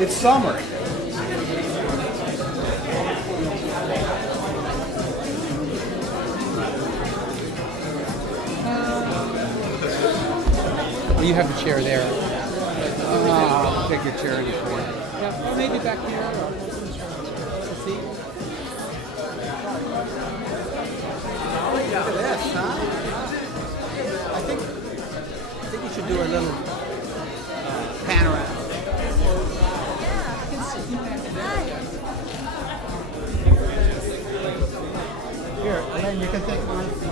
It's summer. Well, you have the chair there. I'll take your chair in the corner. Yeah, or maybe back here. Let's see. Look at this, huh? I think you should do a little panorama. Here, and then you can take my seat.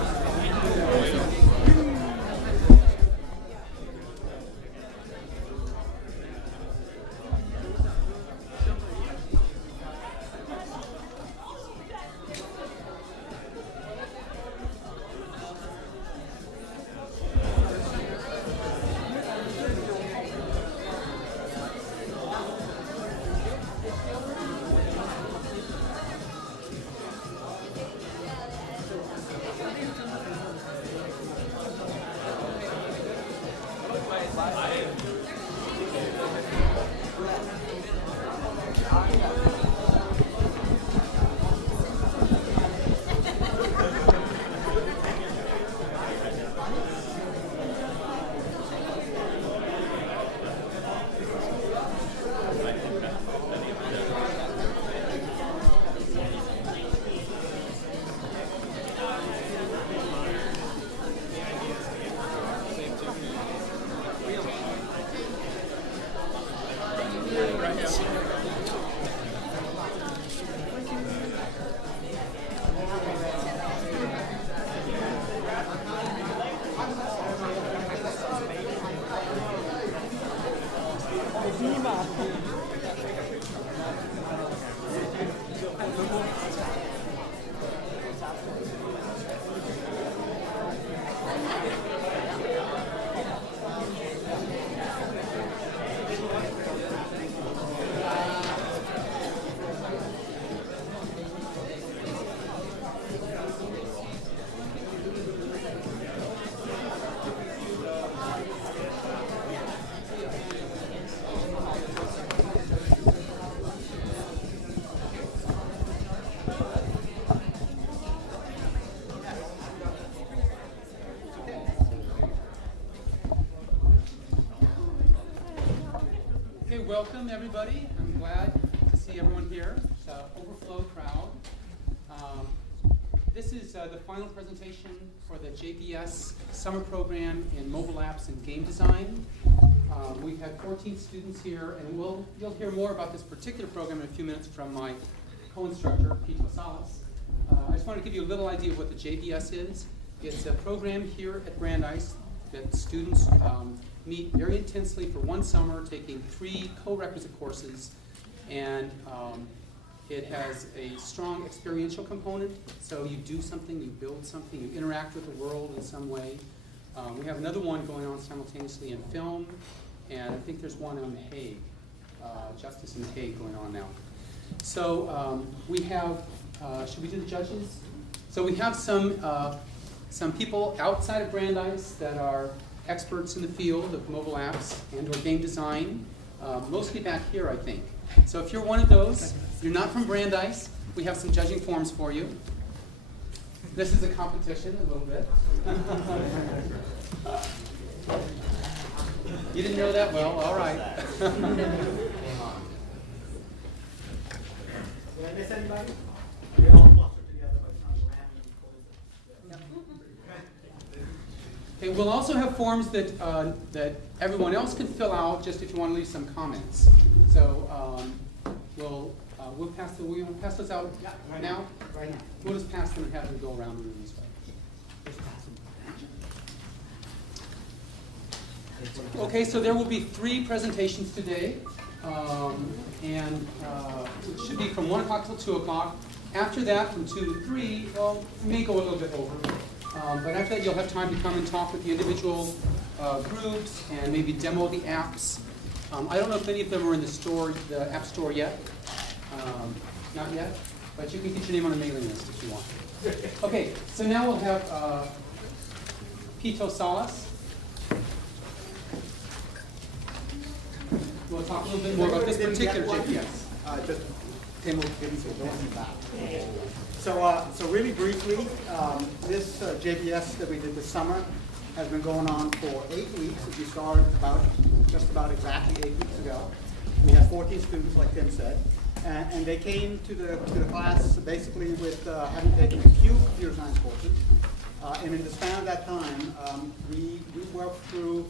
Welcome everybody. I'm glad to see everyone here. It's an overflow crowd. This is the final presentation for the JBS summer program in mobile apps and game design. We've had 14 students here, and you'll hear more about this particular program in a few minutes from my co-instructor, Pete Lassalas. I just want to give you a little idea of what the JBS is. It's a program here at Brandeis that students meet very intensely for one summer, taking 3 co-requisite courses, and it has a strong experiential component. So you do something, you build something, you interact with the world in some way. We have another one going on simultaneously in film, and I think there's one on The Hague, Justice in The Hague going on now. So we have, should we do the judges? So we have some people outside of Brandeis that are experts in the field of mobile apps and or game design, mostly back here, I think. So if you're one of those, you're not from Brandeis, we have some judging forms for you. This is a competition a little bit. You didn't know that? Well, all right. Did I miss anybody? We all clustered together by some random coincidence. Okay, we'll also have forms that that everyone else can fill out, just if you want to leave some comments. So we'll pass the. We want to pass those out now. Right now. We'll just pass them and have them go around the room this way. Just pass them. Okay, so there will be 3 presentations today, and it should be from 1 o'clock till 2 o'clock. After that, from 2 to 3, well, we may go a little bit over. But after that, you'll have time to come and talk with the individual groups and maybe demo the apps. I don't know if any of them are in the store, the app store yet. Not yet, but you can get your name on a mailing list if you want. Okay, so now we'll have Pito Salas. We'll talk a little bit more about this particular JBS. Just Tim will give you some back. So really briefly, this JBS that we did this summer has been going on for 8 weeks. We started just about exactly 8 weeks ago. We had 14 students, like Tim said, and they came to the class basically with having taken a few computer science courses. And in the span of that time, we worked through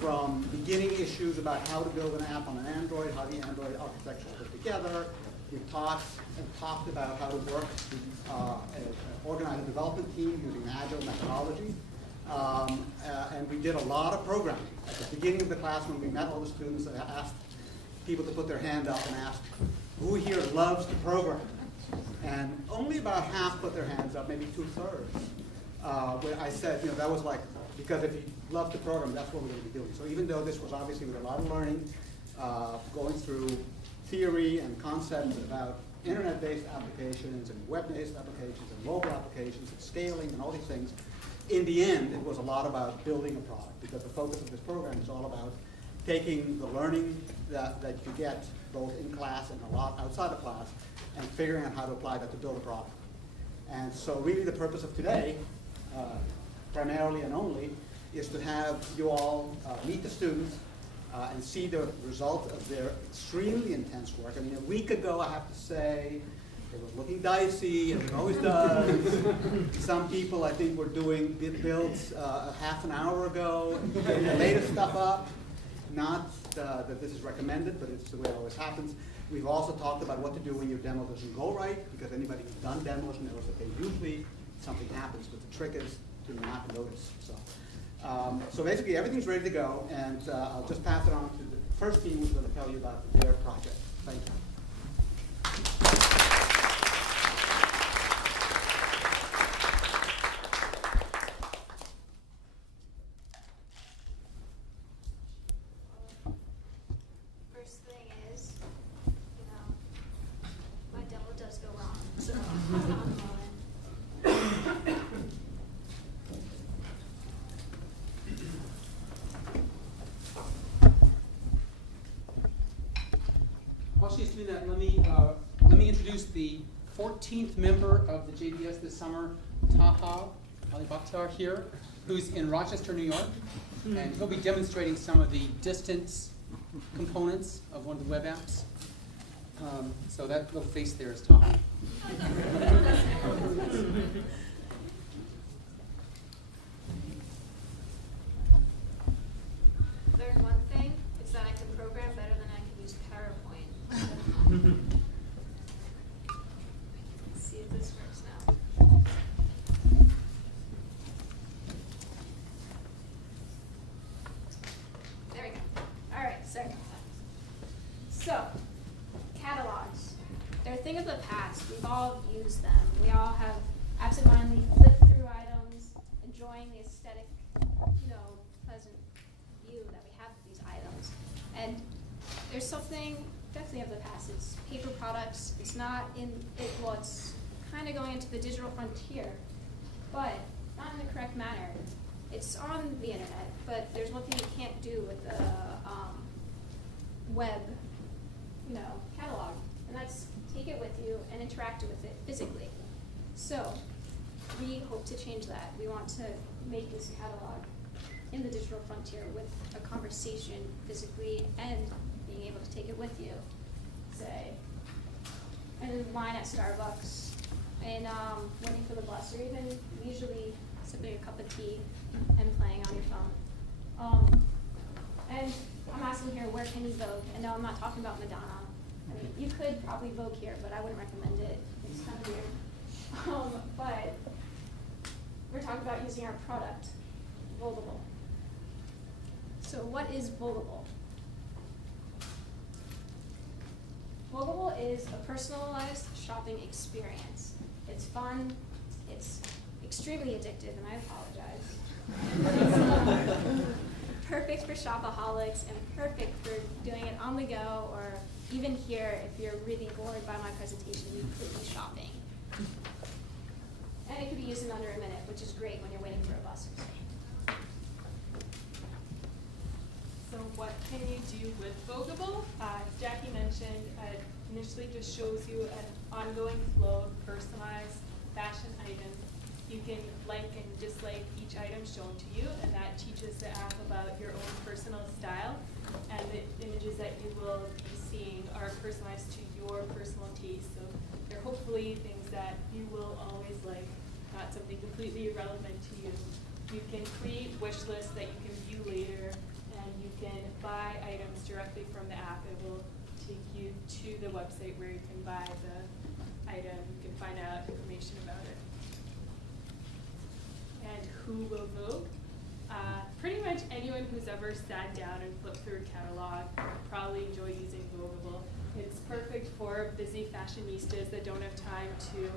from beginning issues about how to build an app on an Android, how the Android architecture is put together. We talked about how to work, organize a development team using agile methodology. And we did a lot of programming. At the beginning of the class, when we met all the students, I asked people to put their hand up and asked, who here loves to program? And only about half put their hands up, maybe 2/3. Where I said, that was like, because if you love to program, that's what we're going to be doing. So even though this was obviously with a lot of learning, going through theory and concepts about internet-based applications and web-based applications and mobile applications and scaling and all these things, in the end, it was a lot about building a product, because the focus of this program is all about taking the learning that you get both in class and a lot outside of class and figuring out how to apply that to build a product. And so really the purpose of today, primarily and only, is to have you all meet the students and see the result of their extremely intense work. I mean, a week ago, I have to say, it was looking dicey, as it always does. Some people, I think, were doing builds a half an hour ago, getting the latest stuff up. Not that this is recommended, but it's the way it always happens. We've also talked about what to do when your demo doesn't go right, because anybody who's done demos knows that they usually something happens, but the trick is to not notice. So basically everything's ready to go, and I'll just pass it on to the first team who's going to tell you about their project. Thank you. First thing is, my demo does go wrong, so While she's doing that, let me introduce the 14th member of the JBS this summer, Taha Ali Bakhtar here, who's in Rochester, New York, and he'll be demonstrating some of the distance components of one of the web apps. So that little face there is Taha. learned one thing, is that I can program better than I can use PowerPoint. Let's see if this works now. use them. We all have absentmindedly flipped through items, enjoying the aesthetic, pleasant view that we have of these items. And there's something definitely of the past. It's paper products. It's not it's kind of going into the digital frontier, but not in the correct manner. It's on the internet, but there's one thing you can't do with the web, catalog, and that's take it with you and interact with it physically. So we hope to change that. We want to make this catalog in the digital frontier with a conversation physically and being able to take it with you, say, in line at Starbucks, and waiting for the bus, or even usually sipping a cup of tea and playing on your phone. And I'm asking here, where can you vote? And no, I'm not talking about Madonna. I mean, you could probably vote here, but I wouldn't recommend it. It's kind of weird. But we're talking about using our product, Voteable. So what is Voteable? Voteable is a personalized shopping experience. It's fun, it's extremely addictive, and I apologize. Perfect for shopaholics and perfect for doing it on the go, or even here, if you're really bored by my presentation, you could be shopping. And it could be used in under a minute, which is great when you're waiting for a bus or something. So what can you do with Voteable? Jackie mentioned, it initially just shows you an ongoing flow of personalized fashion items. You can like and dislike each item shown to you, and that teaches the app about your own personal style. And the images that you will be seeing are personalized to your personal taste. So they're hopefully things that you will always like, not something completely irrelevant to you. You can create wish lists that you can view later, and you can buy items directly from the app. It will take you to the website where you can buy the item. You can find out information about it. And who will vote? Pretty much anyone who's ever sat down and flipped through a catalog probably enjoy using Voteable. It's perfect for busy fashionistas that don't have time to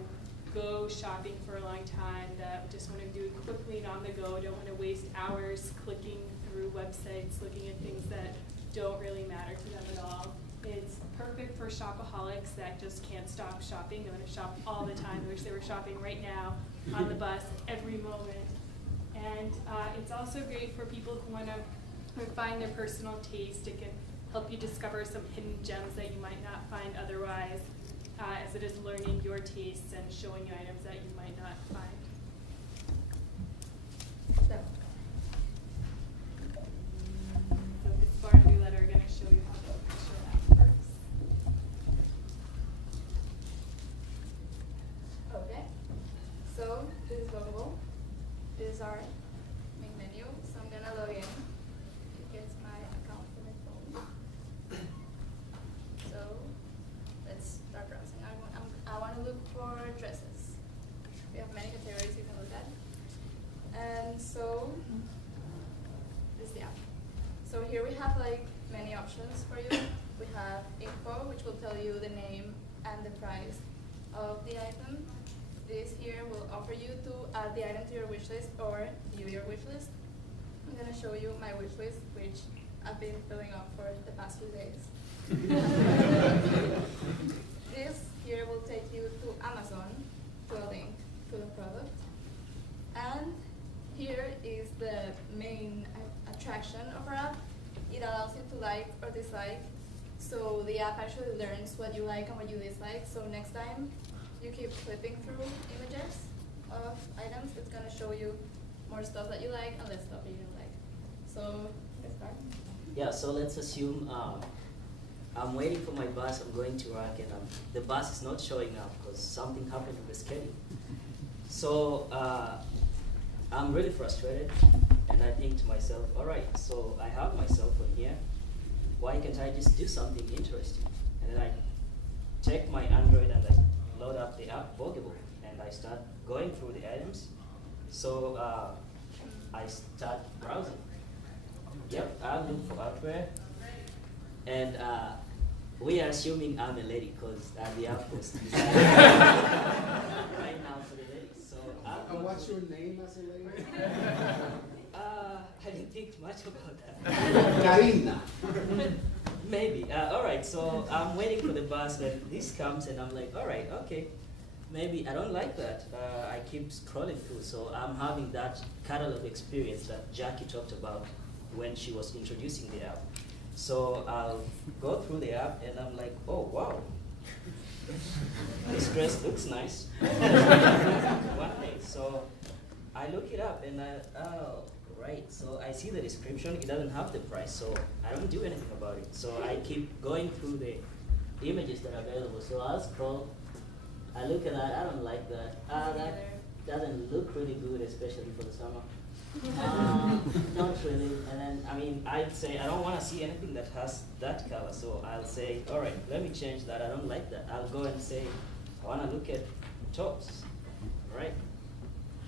go shopping for a long time, that just want to do it quickly and on the go, don't want to waste hours clicking through websites, looking at things that don't really matter to them at all. It's perfect for shopaholics that just can't stop shopping. They want to shop all the time. They wish they were shopping right now on the bus every moment. And it's also great for people who want to refine their personal taste. It can help you discover some hidden gems that you might not find otherwise, as it is learning your tastes and showing you items that you might not find. So Gaspar and Violetta are going to show you how the picture app works. Okay, so this is Voteable. This is our main menu. So I'm gonna log in. It gets my account on my phone. So let's start browsing. I want to look for dresses. We have many categories you can look at. And so this is the app. So here we have like many options for you. We have info, which will tell you the name and the price of the item. This here will offer you to add the item to your wish list or view your wish list. I'm going to show you my wish list, which I've been filling up for the past few days. This here will take you to Amazon to a link to the product. And here is the main attraction of our app. It allows you to like or dislike. So the app actually learns what you like and what you dislike. So next time you keep flipping through images of items, it's going to show you more stuff that you like and less stuff that you don't like. So let's start. Yeah, so let's assume I'm waiting for my bus, I'm going to work, and the bus is not showing up because something happened with the schedule. So I'm really frustrated, and I think to myself, all right, so I have my cell phone here. Why can't I just do something interesting? And then I check my Android and I load up the app, Voteable, and I start going through the items. So I start browsing. Yep, I look for outwear. And we are assuming I'm a lady because the app was designed right now for the ladies. So And what's your name as a lady? I didn't think much about that. Karina. Maybe. All right. So I'm waiting for the bus, and this comes, and I'm like, all right, okay. Maybe I don't like that. I keep scrolling through, so I'm having that catalog experience that Jackie talked about when she was introducing the app. So I'll go through the app, and I'm like, oh wow, this dress looks nice. One thing. So I look it up, and oh right. So I see the description. It doesn't have the price, so I don't do anything about it. So I keep going through the images that are available. So I'll scroll. I look at that, I don't like that. That doesn't look really good, especially for the summer. Not really. And then, I mean, I'd say I don't want to see anything that has that color. So I'll say, all right, let me change that. I don't like that. I'll go and say, I want to look at tops, right?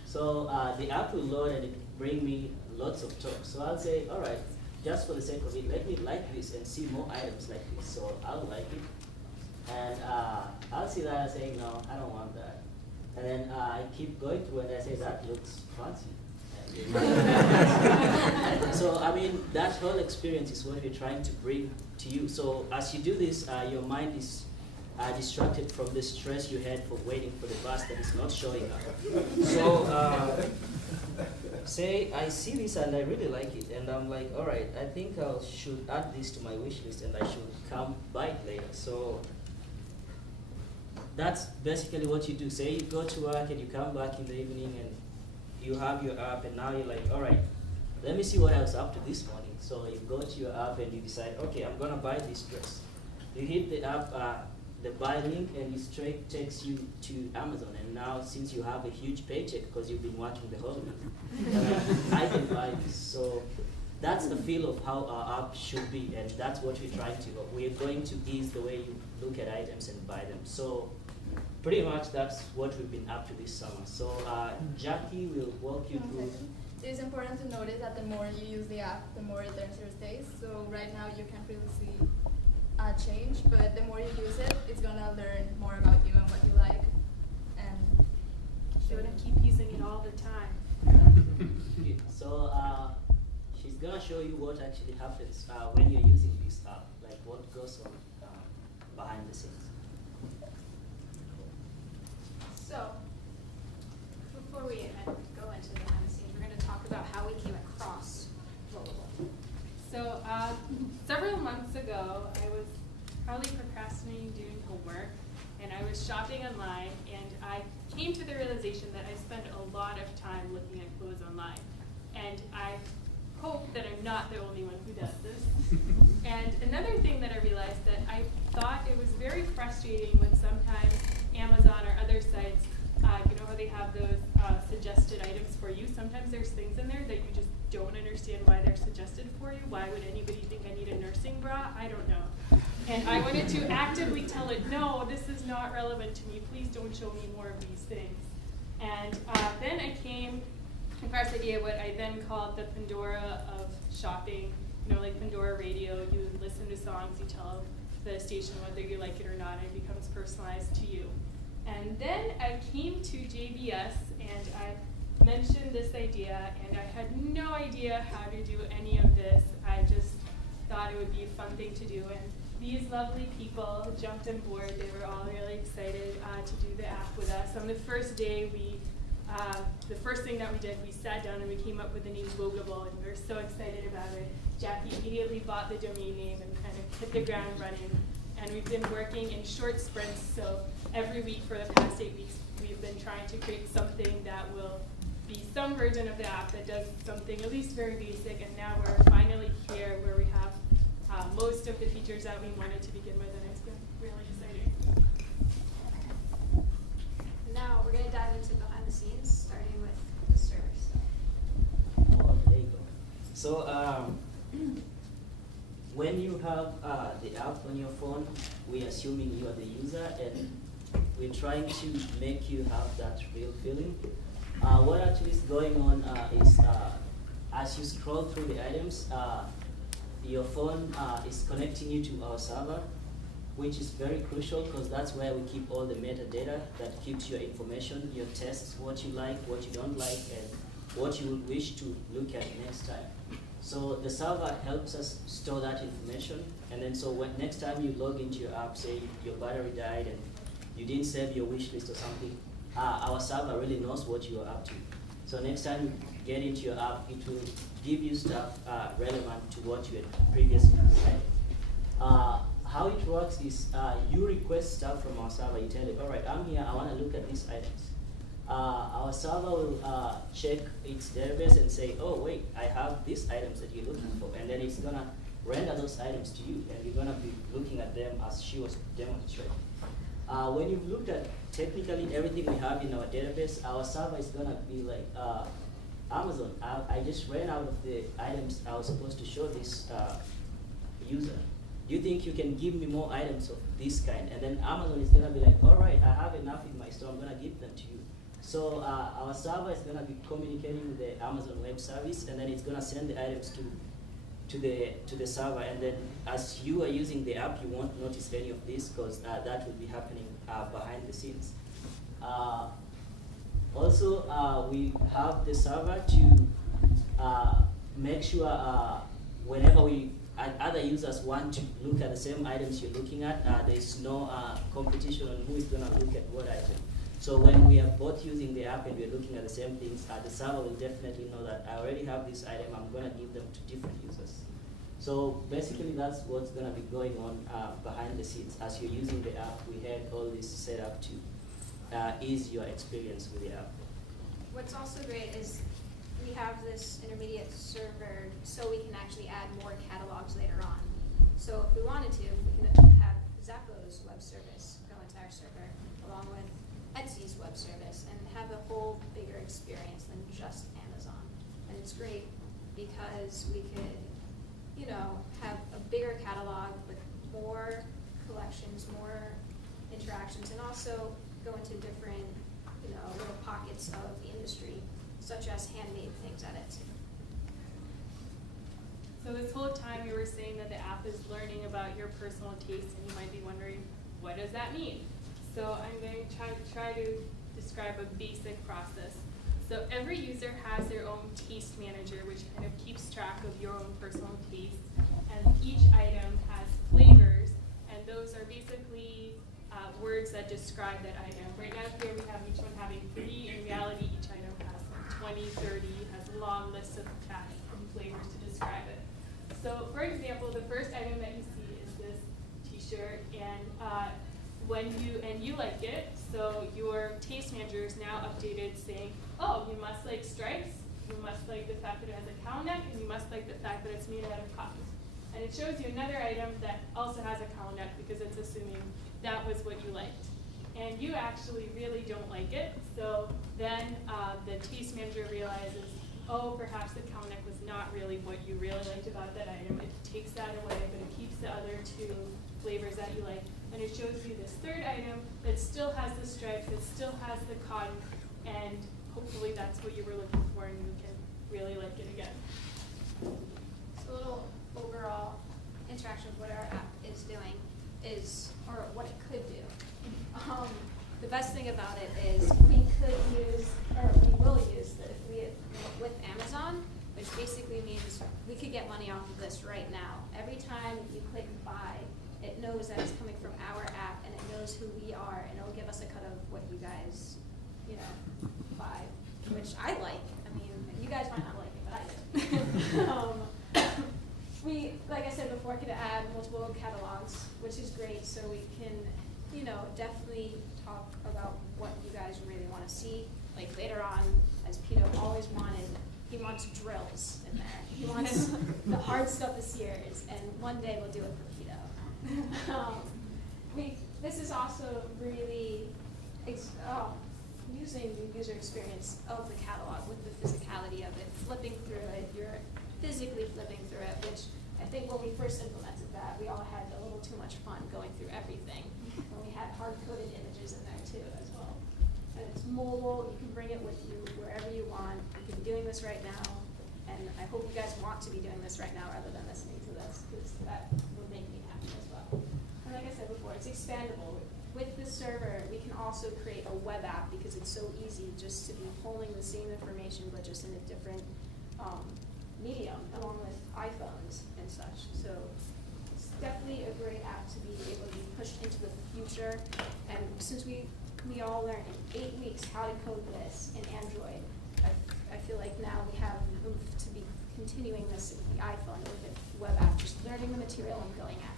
So the app will load and it bring me lots of tops. So I'll say, all right, just for the sake of it, let me like this and see more items like this. So I'll like it. And I'll see that and say, no, I don't want that. And then I keep going through and I say, that looks fancy. So, I mean, that whole experience is what we're trying to bring to you. So as you do this, your mind is distracted from the stress you had for waiting for the bus that is not showing up. So, say I see this and I really like it, and I'm like, all right, I think I should add this to my wish list and I should come buy it later. So that's basically what you do. Say you go to work and you come back in the evening and you have your app, and now you're like, all right, let me see what I was up to this morning. So you go to your app and you decide, okay, I'm gonna buy this dress. You hit the app, the buy link, and it straight takes you to Amazon. And now, since you have a huge paycheck because you've been working the whole week, I can buy this. So that's the feel of how our app should be, and that's what we're trying to. We're going to ease the way you look at items and buy them. So pretty much that's what we've been up to this summer. So Jackie will walk you through. It is important to notice that the more you use the app, the more it learns your taste. So right now you can't really see a change, but the more you use it, it's gonna learn more about you and what you like. And You're gonna keep using it all the time. So she's gonna show you what actually happens when you're using this app, like what goes on behind the scenes. So, before we go into the behind the scenes, we're going to talk about how we came across Rollable. So several months ago, I was probably procrastinating doing homework, and I was shopping online, and I came to the realization that I spend a lot of time looking at clothes online. And I hope that I'm not the only one who does this. And another thing that I realized, that I thought it was very frustrating when sometimes Amazon or other sites, you know how they have those suggested items for you? Sometimes there's things in there that you just don't understand why they're suggested for you. Why would anybody think I need a nursing bra? I don't know. And I wanted to actively tell it, no, this is not relevant to me. Please don't show me more of these things. And then I came across the idea what I then called the Pandora of shopping. You know, like Pandora Radio, you listen to songs, you tell the station whether you like it or not, and it becomes personalized to you. And then I came to JBS and I mentioned this idea, and I had no idea how to do any of this. I just thought it would be a fun thing to do. And these lovely people jumped on board. They were all really excited to do the app with us. On the first day, the first thing that we did, we sat down and we came up with the name Vogueable, and we were so excited about it. Jackie immediately bought the domain name and kind of hit the ground running. And we've been working in short sprints, so every week for the past 8 weeks, we've been trying to create something that will be some version of the app that does something at least very basic, and now we're finally here where we have most of the features that we wanted to begin with, and it's been really exciting. Now we're going to dive into behind the scenes, starting with the service. Oh, there you go. So when you have the app on your phone, we're assuming you are the user, and we're trying to make you have that real feeling. What actually is going on is as you scroll through the items, your phone is connecting you to our server, which is very crucial because that's where we keep all the metadata that keeps your information, your tests, what you like, what you don't like, and what you would wish to look at next time. So the server helps us store that information, and then so when next time you log into your app, say your battery died and you didn't save your wish list or something, our server really knows what you are up to. So next time you get into your app, it will give you stuff relevant to what you had previously decided. How it works is you request stuff from our server. You tell it, all right, I'm here, I want to look at these items. Our server will check its database and say, oh wait, I have these items that you're looking for, and then it's going to render those items to you, and you're going to be looking at them as she was demonstrating. When you've looked at technically everything we have in our database, our server is going to be like, Amazon, I just ran out of the items I was supposed to show this user. Do you think you can give me more items of this kind? And then Amazon is going to be like, all right, I have enough in my store, I'm going to give them to you. So our server is going to be communicating with the Amazon Web Service, and then it's going to send the items to the server. And then as you are using the app, you won't notice any of this because that will be happening behind the scenes. Also, we have the server to make sure whenever other users want to look at the same items you're looking at, there's no competition on who is going to look at what item. So when we are both using the app and we're looking at the same things, the server will definitely know that I already have this item, I'm going to give them to different users. So basically that's what's going to be going on behind the scenes. As you're using the app, we had all this set up to ease your experience with the app. What's also great is we have this intermediate server so we can actually add more catalogs later on. So if we wanted to, we can have Zappos web service go into our server along with Etsy's web service and have a whole bigger experience than just Amazon. And it's great because we could, you know, have a bigger catalog with more collections, more interactions, and also go into different, you know, little pockets of the industry, such as handmade things at Etsy. So this whole time we were saying that the app is learning about your personal taste, and you might be wondering, what does that mean? So I'm going to try to describe a basic process. So every user has their own taste manager, which kind of keeps track of your own personal taste. And each item has flavors, and those are basically words that describe that item. Right now here we have each one having 3. In reality, each item has 20, 30, has a long list of facts and flavors to describe it. So for example, the first item that you see is this t-shirt, and when you like it, so your taste manager is now updated saying, oh, you must like stripes, you must like the fact that it has a cowl neck, and you must like the fact that it's made out of cotton. And it shows you another item that also has a cowl neck because it's assuming that was what you liked. And you actually really don't like it, so then the taste manager realizes, oh, perhaps the cowl neck was not really what you really liked about that item. It takes that away, but it keeps the other 2 flavors that you like. And it shows you this third item that still has the stripes, that still has the cotton, and hopefully that's what you were looking for and you can really like it again. So a little overall interaction with what our app is doing is, or what it could do. The best thing about it is we could use, or we will use the affiliate with Amazon, which basically means we could get money off of this right now. Every time you click buy, it knows that it's coming from our app, and it knows who we are, and it'll give us a cut of what you guys, you know, buy, which I like. I mean, you guys might not like it, but I do. We, like I said before, could add multiple catalogs, which is great, so we can, you know, definitely talk about what you guys really want to see. Like later on, as Pito always wanted, he wants drills in there. He wants the hard stuff is yours, and one day we'll do it for Pito. This is also really using the user experience of the catalog with the physicality of it, flipping through it. You're physically flipping through it, which I think when we first implemented that, we all had a little too much fun going through everything. And we had hard-coded images in there too as well. And it's mobile, you can bring it with you wherever you want. You can be doing this right now, and I hope you guys want to be doing this right now rather than listening to this, because that would make me happy as well. like I said before, it's expandable. With the server, we can also create a web app because it's so easy just to be pulling the same information but just in a different medium, along with iPhones and such. So it's definitely a great app to be able to be pushed into the future. And since we all learned in 8 weeks how to code this in Android, I feel like now we have oomph to be continuing this with the iPhone with the web app, just learning the material and going at it.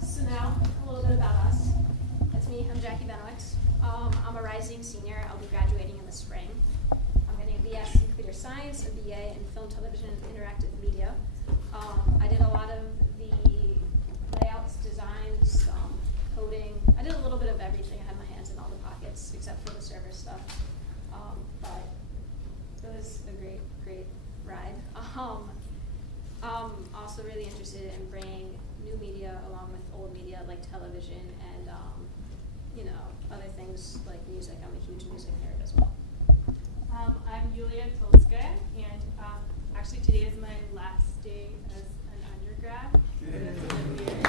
So now, a little bit about us. That's me, I'm Jackie Benowitz. I'm a rising senior. I'll be graduating in the spring. I'm getting a BS in computer science, a BA in film, television, and interactive media. I did a lot of the layouts, designs, coding. I did a little bit of everything. I had my hands in all the pockets except for the server stuff. But it was a great, great ride. I'm also really interested in bringing new media along with old media like television and you know, other things like music. I'm a huge music nerd as well. I'm Yulia Tolskaya, and actually today is my last day as an undergrad. So that's a bit weird.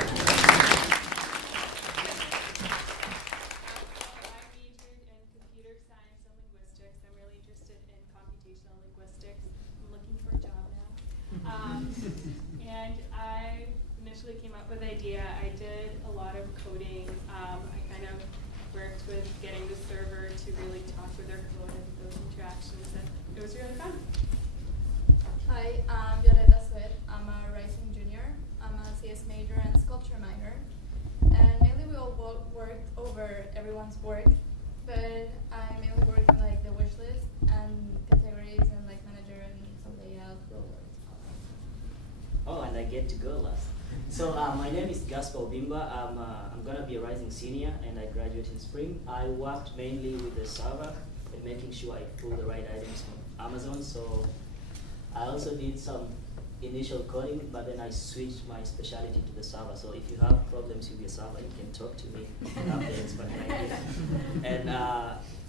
I majored in computer science and linguistics. I'm really interested in computational linguistics. I'm looking for a job now. And I initially came up with the idea. I did a lot of coding. I kind of worked with getting the server to really talk with their code and those interactions, and it was really fun. Hi, I'm Violeta Sweat. I'm a rising junior. I'm a CS major and sculpture minor. And mainly we all worked over everyone's work, but I mainly worked on like the wish list and categories and like manager and some layout rollers. Oh, and I get to go last. So my name is Gaspar Bimba. I'm gonna be a rising senior, and I graduate in spring. I worked mainly with the server and making sure I pull the right items from Amazon. So I also did some initial coding, but then I switched my specialty to the server. So if you have problems with your server, you can talk to me. I'm the expert right here. And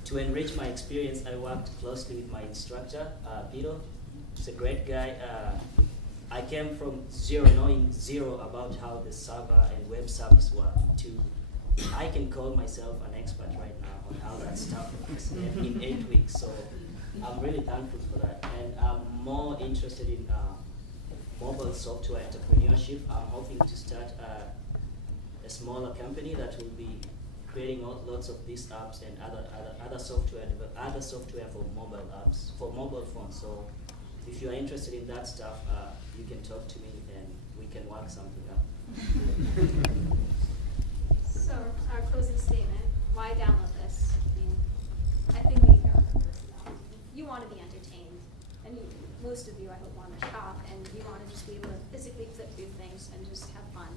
to enrich my experience, I worked closely with my instructor, Peter. He's a great guy. I came from knowing zero about how the server and web service work to I can call myself an expert right now on how that stuff works in 8 weeks. So I'm really thankful for that. And I'm more interested in mobile software entrepreneurship. I'm hoping to start a smaller company that will be creating lots of these apps and other software for mobile apps, for mobile phones. So if you are interested in that stuff, you can talk to me and we can work something out. So our closing statement, why download this? I think we know. You want to be entertained, and most of you, I hope, want to shop, and you want to just be able to physically flip through things and just have fun.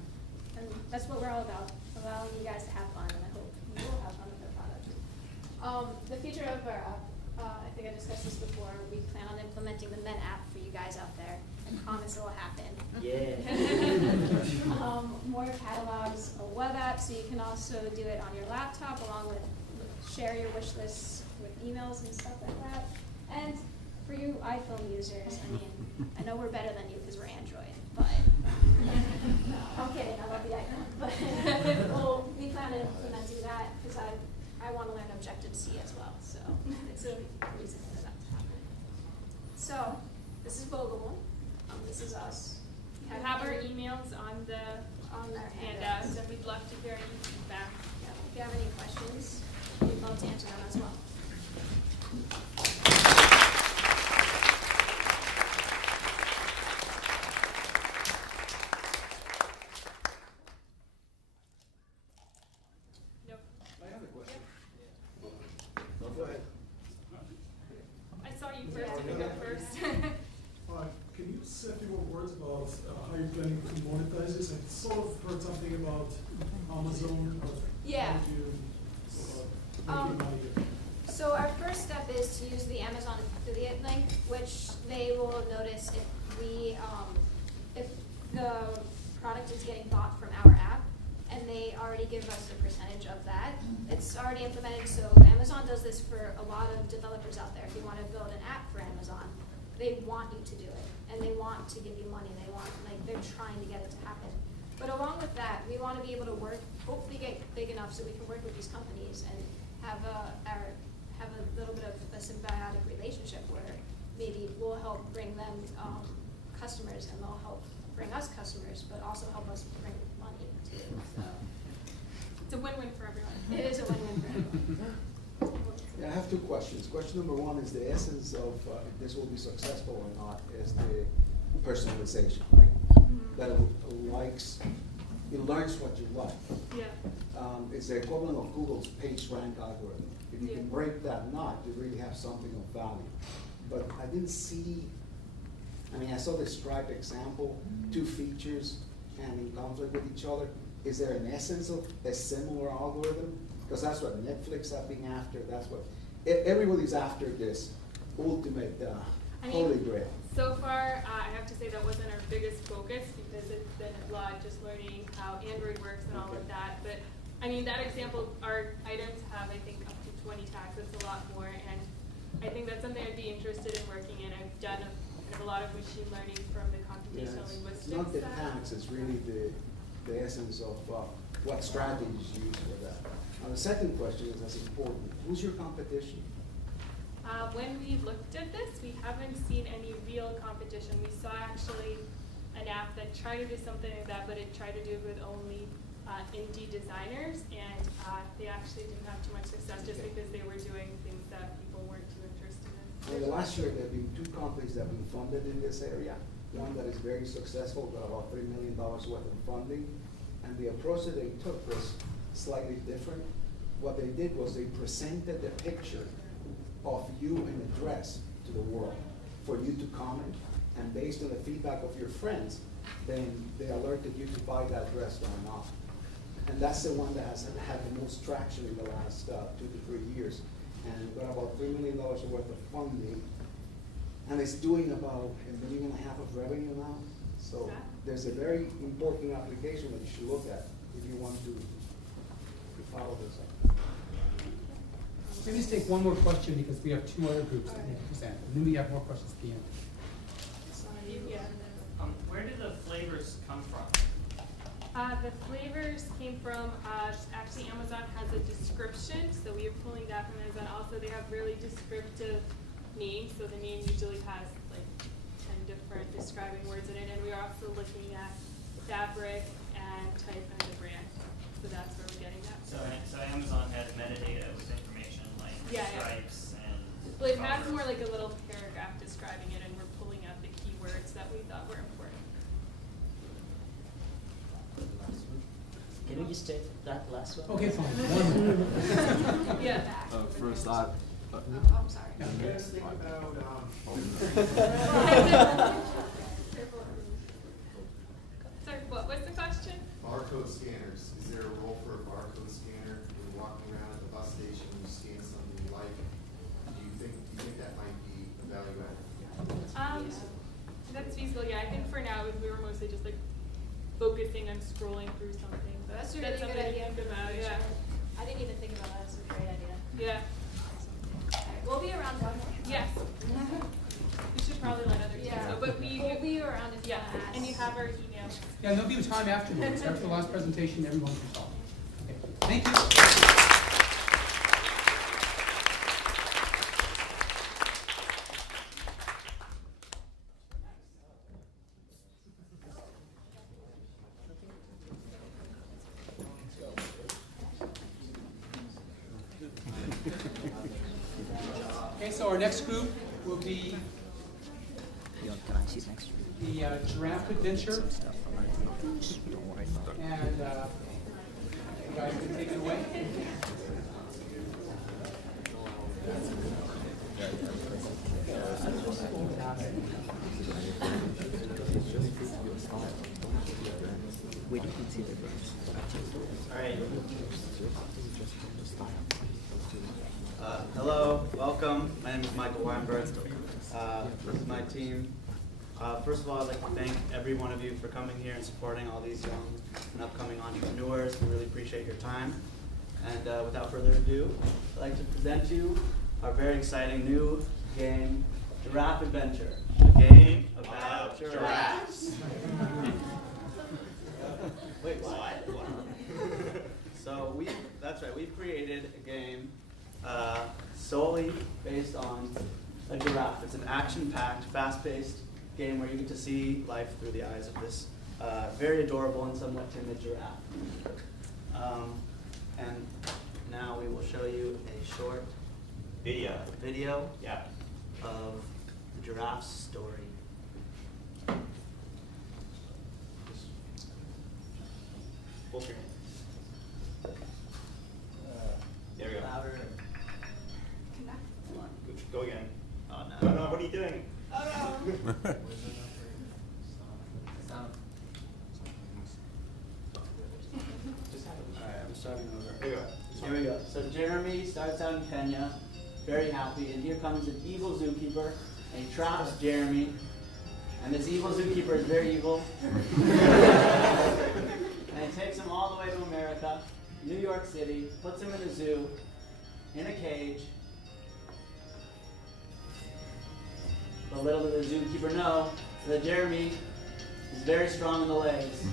And that's what we're all about, allowing you guys to have fun, and I hope you will have fun with our product. The future of our app, I think I discussed this before, we plan on implementing the Men app for you guys out there. I promise it will happen. Yeah. More catalogs, a web app, so you can also do it on your laptop along with share your wish lists with emails and stuff like that. And for you iPhone users, I mean, I know we're better than you because we're Android, but no, I'm kidding, I love the iPhone. But well, we plan on implementing that because I want to learn Objective-C as well, so it's a reason for that to happen. So, this is Vogel. This is us. We have our emails on their handouts, and we'd love to hear any feedback. Yeah, if you have any questions, we'd love to answer them as well. Nope. I have a question. Go ahead. I saw you first. You can go first. Can you say a few more words about how you're planning to monetize this? I sort of heard something about Amazon. Yeah. How do you making money here? So our first step is to use the Amazon affiliate link, which they will notice if the product is getting bought from our app, and they already give us a percentage of that. It's already implemented, so Amazon does this for a lot of developers out there. If you want to build an app for Amazon, they want you to do it, and they want to give you money. They want, like, they're trying to get it to happen. But along with that, we want to be able to work, hopefully get big enough so we can work with these companies and have a little bit of a symbiotic relationship where maybe we'll help bring them customers and they'll help bring us customers, but also help us bring money too. So It's a win-win for everyone. it is a win-win for everyone. Yeah, I have two questions. Question number one is the essence of if this will be successful or not is the personalization, right? That it learns what you like. Yeah. It's the equivalent of Google's page rank algorithm. If you can break that knot, you really have something of value. But I didn't see, I saw the Stripe example, two features and in conflict with each other. Is there an essence of a similar algorithm? Because that's what Netflix have been after. That's what everybody's after, this ultimate holy grail. So far, I have to say that wasn't our biggest focus because it's been a lot just learning how Android works and all of that. But that example, our items have, I think, up to 20 tags. That's a lot more. And I think that's something I'd be interested in working in. I've done a lot of machine learning from the computational linguistics. It's not the side. tags, it's really the essence of what strategies you use for that. Now, the second question is as important. Who's your competition? When we looked at this, we haven't seen any real competition. We saw actually an app that tried to do something like that, but it tried to do it with only indie designers, and they actually didn't have too much success just because they were doing things that people weren't too interested in. Well, the last year there have been two companies that have been funded in this area. One that is very successful, got about $3 million worth of funding, and the approach that they took was slightly different. What they did was they presented the picture of you in a dress to the world for you to comment, and based on the feedback of your friends, then they alerted you to buy that dress or not. And that's the one that has had the most traction in the last 2 to 3 years, and got about $3 million worth of funding, and it's doing about $1.5 million of revenue now. So there's a very important application that you should look at if you want to follow this up. Maybe just take one more question because we have two other groups that need to present. And then we have more questions at the end. Yeah. Where do the flavors come from? The flavors came from, actually Amazon has a description, so we are pulling that from Amazon. Also, they have really descriptive names, so the name usually has like 10 different describing words in it, and we are also looking at fabric and type and the brand. So that's where we're getting that. So Amazon has metadata with information like stripes and Well, it has colors. more like a little paragraph describing it, and we're pulling out the keywords that we thought were important. Can we just take that last one? Okay, fine. One more. Yeah. First, Oh, I'm sorry. Yeah. you guys think about, Sorry, what was the question? barcode scanners? Is there a role for a barcode scanner? When you're walking around at the bus station, you scan something you like. Do you think that might be a value add? That's feasible. Yeah, I think for now we were mostly just like focusing on scrolling through something. But That's a really something good to idea. think about. Yeah. I didn't even think about that. That's a great idea. Yeah. All right, we'll be around one more. Yes. We should probably let other teams know, but We'll be around if you yeah, want to ask. and you have our email. Yeah, there'll be time afterwards. After the last presentation, everyone can talk. Okay. Thank you. Okay, so our next group will be the Giraffe Adventure. And you guys can take it away. Alright. Hello, welcome. My name is Michael Weinberg. This is my team. First of all, I'd like to thank every one of you for coming here and supporting all these young and upcoming entrepreneurs. We really appreciate your time. And without further ado, I'd like to present you our very exciting new game, Giraffe Adventure, a game about giraffes. Wait, what? So that's right, we've created a game solely based on a giraffe. It's an action-packed, fast-paced game where you get to see life through the eyes of this very adorable and somewhat timid giraffe. And now we will show you a short video Yeah. of the giraffe's story. Both your hands. There we go. Louder. Come on, go again. Oh No, no. no, what are you doing? Alright, I'm starting over. There you go. Here we go. So Jeremy starts out in Kenya, very happy, and here comes an evil zookeeper, and he traps Jeremy. And this evil zookeeper is very evil. And he takes him all the way to America, New York City, puts him in a zoo, in a cage. But little did the zookeeper know that Jeremy is very strong in the legs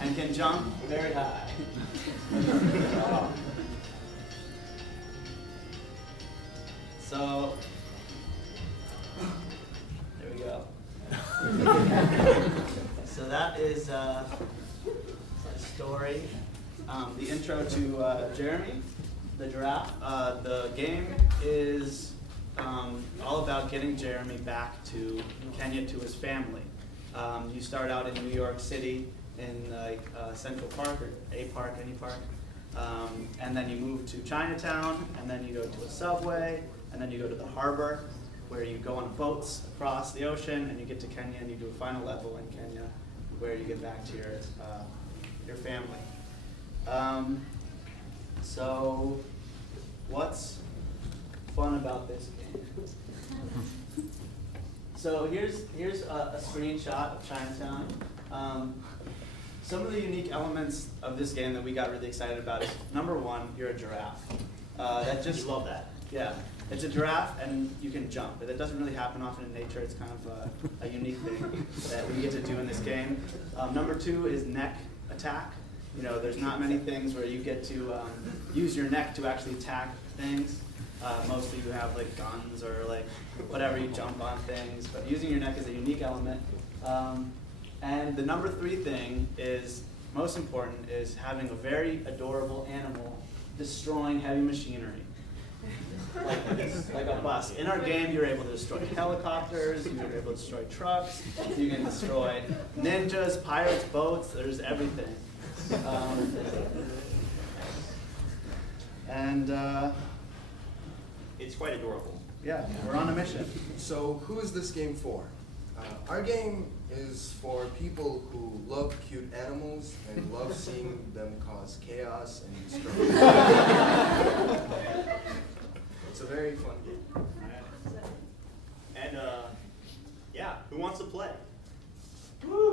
and can jump very high. So, there we go. So that is a story, the intro to Jeremy, the giraffe. The game is all about getting Jeremy back to Kenya to his family. You start out in New York City in Central Park or any park, and then you move to Chinatown, and then you go to a subway, and then you go to the harbor, where you go on boats across the ocean, and you get to Kenya, and you do a final level in Kenya, where you get back to your family. So, what's fun about this game? So here's a screenshot of Chinatown. Some of the unique elements of this game that we got really excited about is, number one, you're a giraffe. You love that. Yeah, it's a giraffe and you can jump. That doesn't really happen often in nature. It's kind of a unique thing that we get to do in this game. Number two is neck attack. You know, there's not many things where you get to use your neck to actually attack things. Mostly you have like guns or like whatever, you jump on things, but using your neck is a unique element. And the number three thing is, most important, is having a very adorable animal destroying heavy machinery. Like a bus. In our game, you're able to destroy helicopters, you're able to destroy trucks, you can destroy ninjas, pirates, boats, there's everything. It's quite adorable. Yeah, we're on a mission. So who is this game for? Our game is for people who love cute animals and love seeing them cause chaos and destruction. It's a very fun game. And yeah, who wants to play? Woo!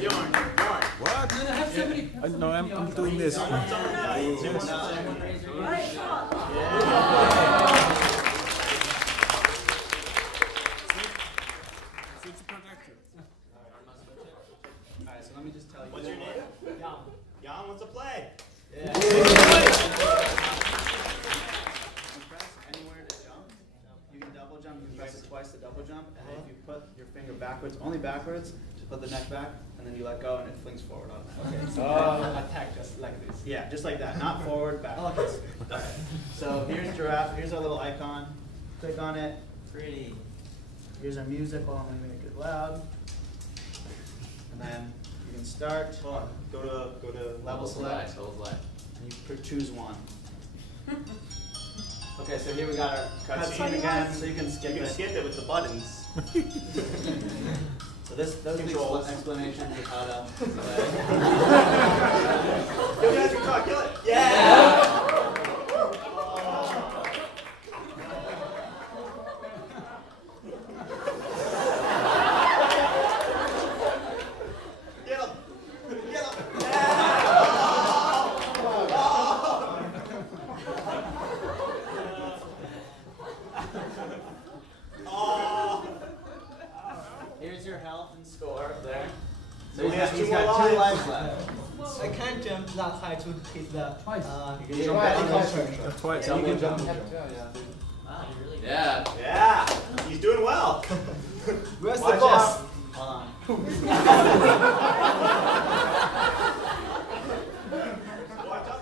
Bjorn. What? No, no, have somebody. No, I'm doing this. Someone raise your Alright, so let me just tell you. What's your name? Jan wants to play. Yeah. You press anywhere to jump. You can double jump. You can press it twice to double jump, and then if you put your finger backwards, only backwards, to put the neck back, and then you let go, and it flings forward automatically. Okay, so attack just like this. Yeah, just like that. Not forward, backwards. Okay. So here's giraffe. Here's our little icon. Click on it. Pretty. Here's our music. Hold on, let me make it loud. And then you can start. Hold on. Go to Level select. And you choose one. Okay, so here we got our cutscene again, so you can skip it. You can skip it with the buttons. So those are the Controls. explanations of how to play. Yo, guys, can talk. Kill it. Yeah. Get him. Get him. Here's your health and score up there. So he's got 2 lives left. I can't jump that high to hit the. Twice. You can jump on the turn. Twice. You can jump. Yeah. Yeah, he's doing well. Where's Watch the boss? this. Hold on. Watch out.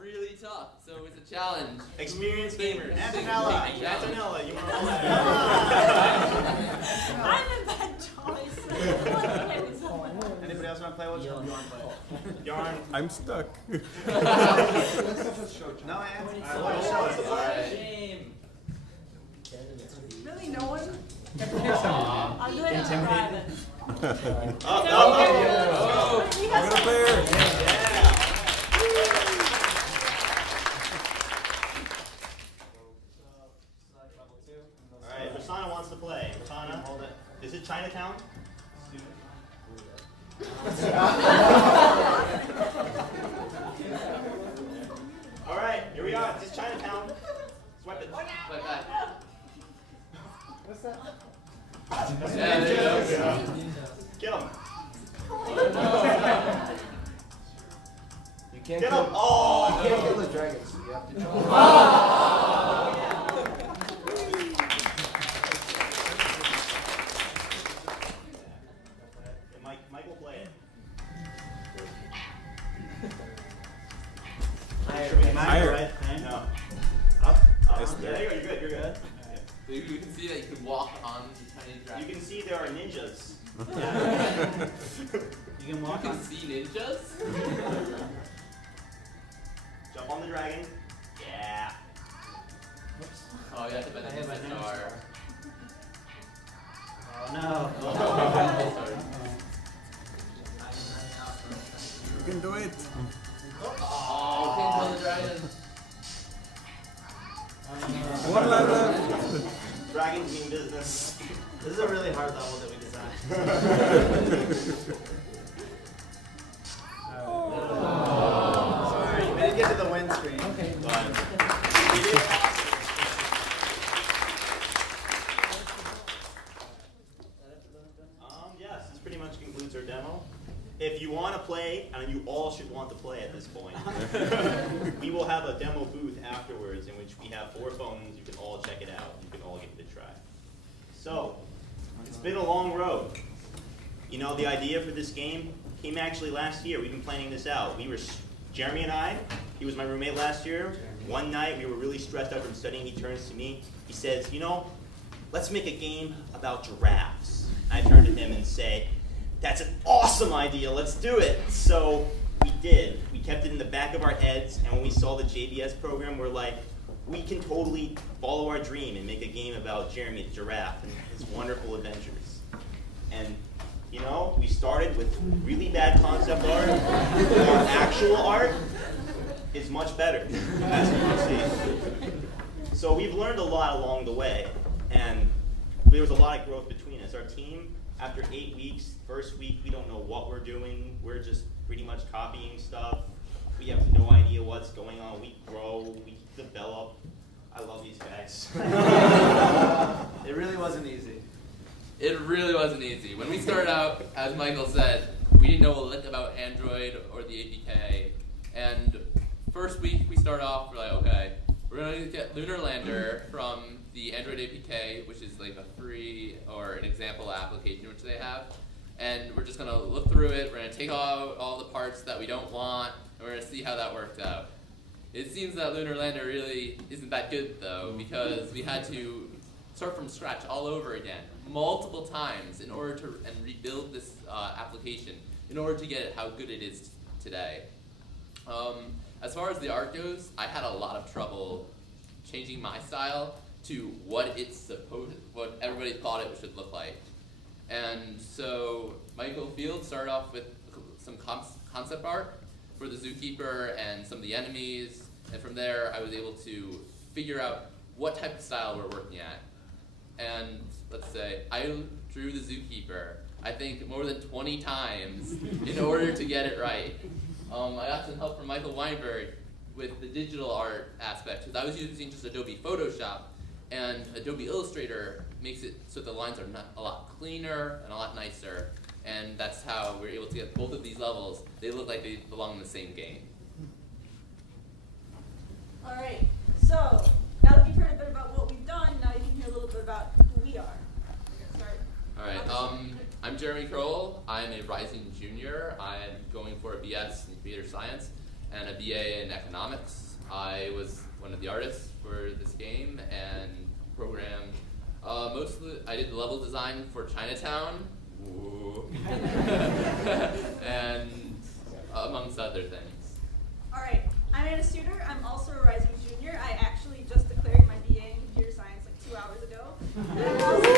Really tough, so it's a challenge. Experienced gamers. Antonella, you want to I'm a bad choice. Anybody else want to play? What's Yarn play? Yarn. I'm stuck. No, Ann. Alright, show us. Really, no one? I'll do it in private. Oh. We have We're player. Alright, Rasana wants to play. Rasana, hold it. Is it Chinatown? Alright, here we are. This is Chinatown. Swipe it. Swipe back. What's that? Yeah, there you go. Get him. You can't Get kill, him. Oh! you can't kill the dragons. You have to draw. Mike will play it. Higher. Right? No. Up. Yes, Yeah, there you go. You're good. You're good. So you can see that you can walk on the tiny dragon. You can see there are ninjas. You can walk You on. can see ninjas? Jump on the dragon. Yeah. Oh, you have to bend I the have my star. Oh no. You can do it. Oh, can't kill the dragon. One life left. Dragons mean business. This is a really hard level that we designed. Sorry, we didn't get to the win screen. Okay. Yes, this pretty much concludes our demo. If you want to play, and you all should want to play at this point, we will have a demo booth afterwards in which we have 4 phones. You can all check it out. You can all give it a try. So, it's been a long road. You know, the idea for this game came actually last year. We've been planning this out. Jeremy and I, he was my roommate last year. One night, we were really stressed out from studying. He turns to me. He says, you know, let's make a game about giraffes. I turned to him and say, that's an awesome idea, let's do it. So we did. We kept it in the back of our heads, and when we saw the JBS program, we're like, we can totally follow our dream and make a game about Jeremy the giraffe and his wonderful adventures. And you know, we started with really bad concept art. Our actual art is much better, as you can see. So we've learned a lot along the way, and there was a lot of growth between us. Our team, after 8 weeks, first week, we don't know what we're doing. We're just pretty much copying stuff. We have no idea what's going on. We grow, we develop. I love these guys. It really wasn't easy. It really wasn't easy. When we started out, as Michael said, we didn't know a lick about Android or the APK. And first week we start off, we're like, okay, we're going to get Lunar Lander from the Android APK, which is like a free or an example application which they have. And we're just going to look through it. We're going to take out all the parts that we don't want, and we're going to see how that worked out. It seems that Lunar Lander really isn't that good, though, because we had to start from scratch all over again, multiple times, in order to rebuild this application in order to get it how good it is today. As far as the art goes, I had a lot of trouble changing my style to what everybody thought it should look like. And so Michael Field started off with some concept art for the zookeeper and some of the enemies, and from there I was able to figure out what type of style we're working at. And let's say I drew the zookeeper, I think more than 20 times in order to get it right. I got some help from Michael Weinberg with the digital art aspect, because I was using just Adobe Photoshop, and Adobe Illustrator makes it so the lines are a lot cleaner and a lot nicer, and that's how we're able to get both of these levels. They look like they belong in the same game. All right, so now that you've heard a bit about what we've done, now you can hear a little bit about who we are. We're gonna start. All right, I'm Jeremy Kroll. I'm a rising junior. I'm going for a BS in computer science and a BA in economics. I was one of the artists for this game and programmed I did the level design for Chinatown. Ooh. And amongst other things. All right, I'm Anna Suter. I'm also a rising junior. I actually just declared my BA in computer science like 2 hours ago. I also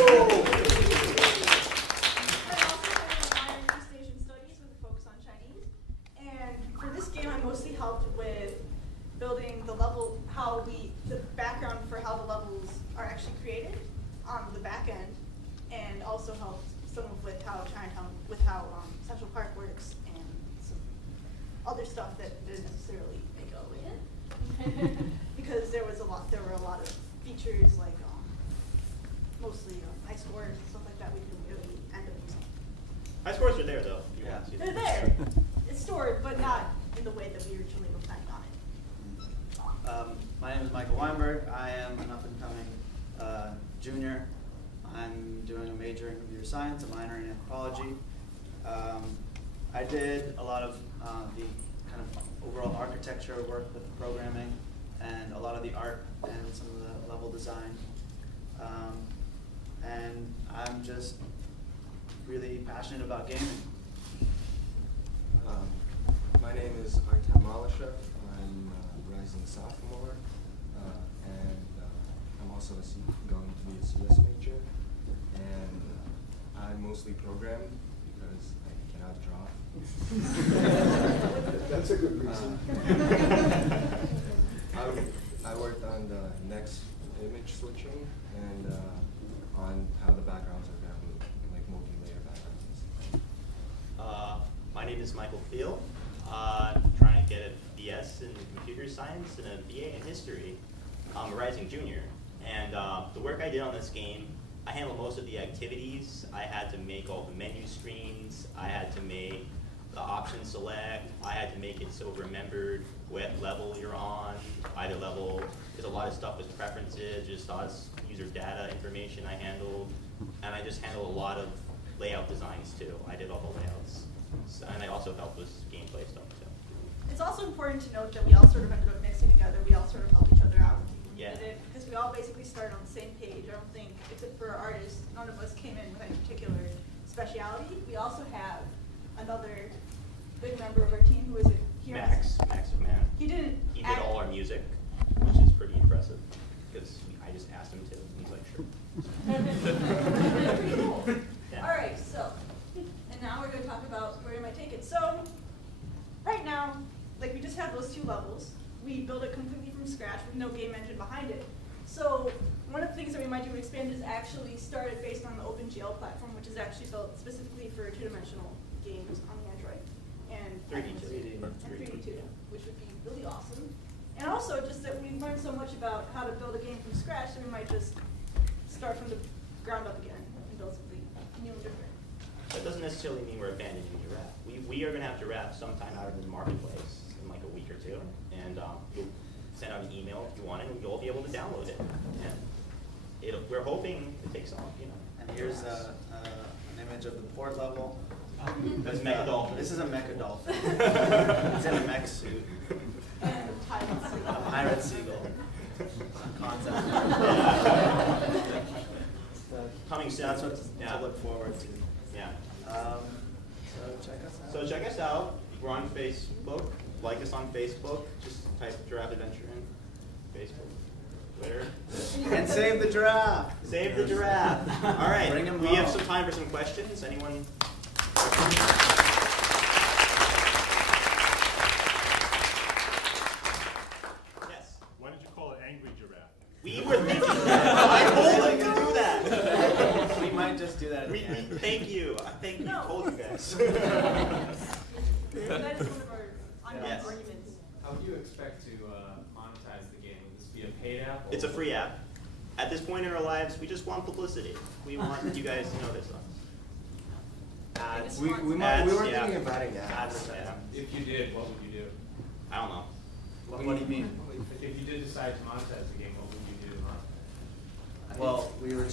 have a minor in East Asian studies with a focus on Chinese. And for this game, I mostly helped with building the level, the background for how the levels are actually created on the back end, and also helped some with how Chinatown, Central Park works, and some other stuff that didn't necessarily make it all the way in. Because there were a lot of features like mostly high scores and stuff like that we didn't really end up using. High scores are there though. If you want to see They're them. there. It's stored, but not in the way that we originally were planning on it. My name is Michael Weinberg. I am an up-and-coming junior. I'm doing a major in computer science, a minor in anthropology. I did a lot of the kind of overall architecture work with the programming and a lot of the art and some of the level design. And I'm just really passionate about gaming. My name is Artem Malashev. I'm a rising sophomore, and I'm also going to be a CS major. And I mostly program because I cannot draw. That's a good reason. I worked on the next image switching and on how the backgrounds are going to move, like multi-layer backgrounds. My name is Michael Thiel. Trying to get a BS in computer science and a BA in history. I'm a rising junior. And the work I did on this game, I handled most of the activities. I had to make all the menu screens. I had to make the option select. I had to make it so it remembered what level you're on. Either level, there's a lot of stuff with preferences, just user data information I handled. And I just handled a lot of layout designs too. I did all the layouts. So, and I also helped with gameplay stuff too. It's also important to note that we all sort of ended up mixing together. We all sort of help each other out when we Yeah. did it, because we all basically started on the same page. I don't think, except for our artists, none of us came in with any particular speciality. We also have another big member of our team who is here. Max McMahon. He did all our music, which is pretty impressive, because I just asked him to, and he's like, sure. Pretty cool. Yeah. All right, so, and now we're going to talk about where we might take it. So, right now, like we just had those 2 levels. We built it completely from scratch with no game engine behind it. So, one of the things that we might do to expand is actually start it based on the OpenGL platform, which is actually built specifically for 2-dimensional games on the Android. And 3D too. And 3D too, which would be really awesome. And also, just that we've learned so much about how to build a game from scratch that we might just start from the ground up again and build something new and different. That doesn't necessarily mean we're abandoning Giraffe. We are going to have Giraffe sometime out in the marketplace in like a week or 2, and you'll send out an email if you want it, and you'll be able to download it. And we're hoping it takes off, you know. And here's an image of the port level. That's Mechadolphin. This is a Mechadolphin. It's in a mech suit. And A pirate seagull. Concept. Coming soon. That's what to look forward to. Yeah. So check us out. So check us out. We're on Facebook. Like us on Facebook. Just type Giraffe Adventure in Facebook, Twitter. And save the giraffe. Save the giraffe. All right. Bring 'em we have home. some time for some questions. Anyone? Why did you call it Angry Giraffe? We were Yes. That is one of our ongoing Yes. arguments. How do you expect to monetize the game? Will this be a paid app? It's a free app. At this point in our lives, we just want publicity. We want you guys to notice us. Ads. We were Ads, thinking yeah. of adding ads. Ads, yeah. If you did, what would you do? I don't know. What do you mean? If you did decide to monetize the game, what would you do to monetize Well, we were.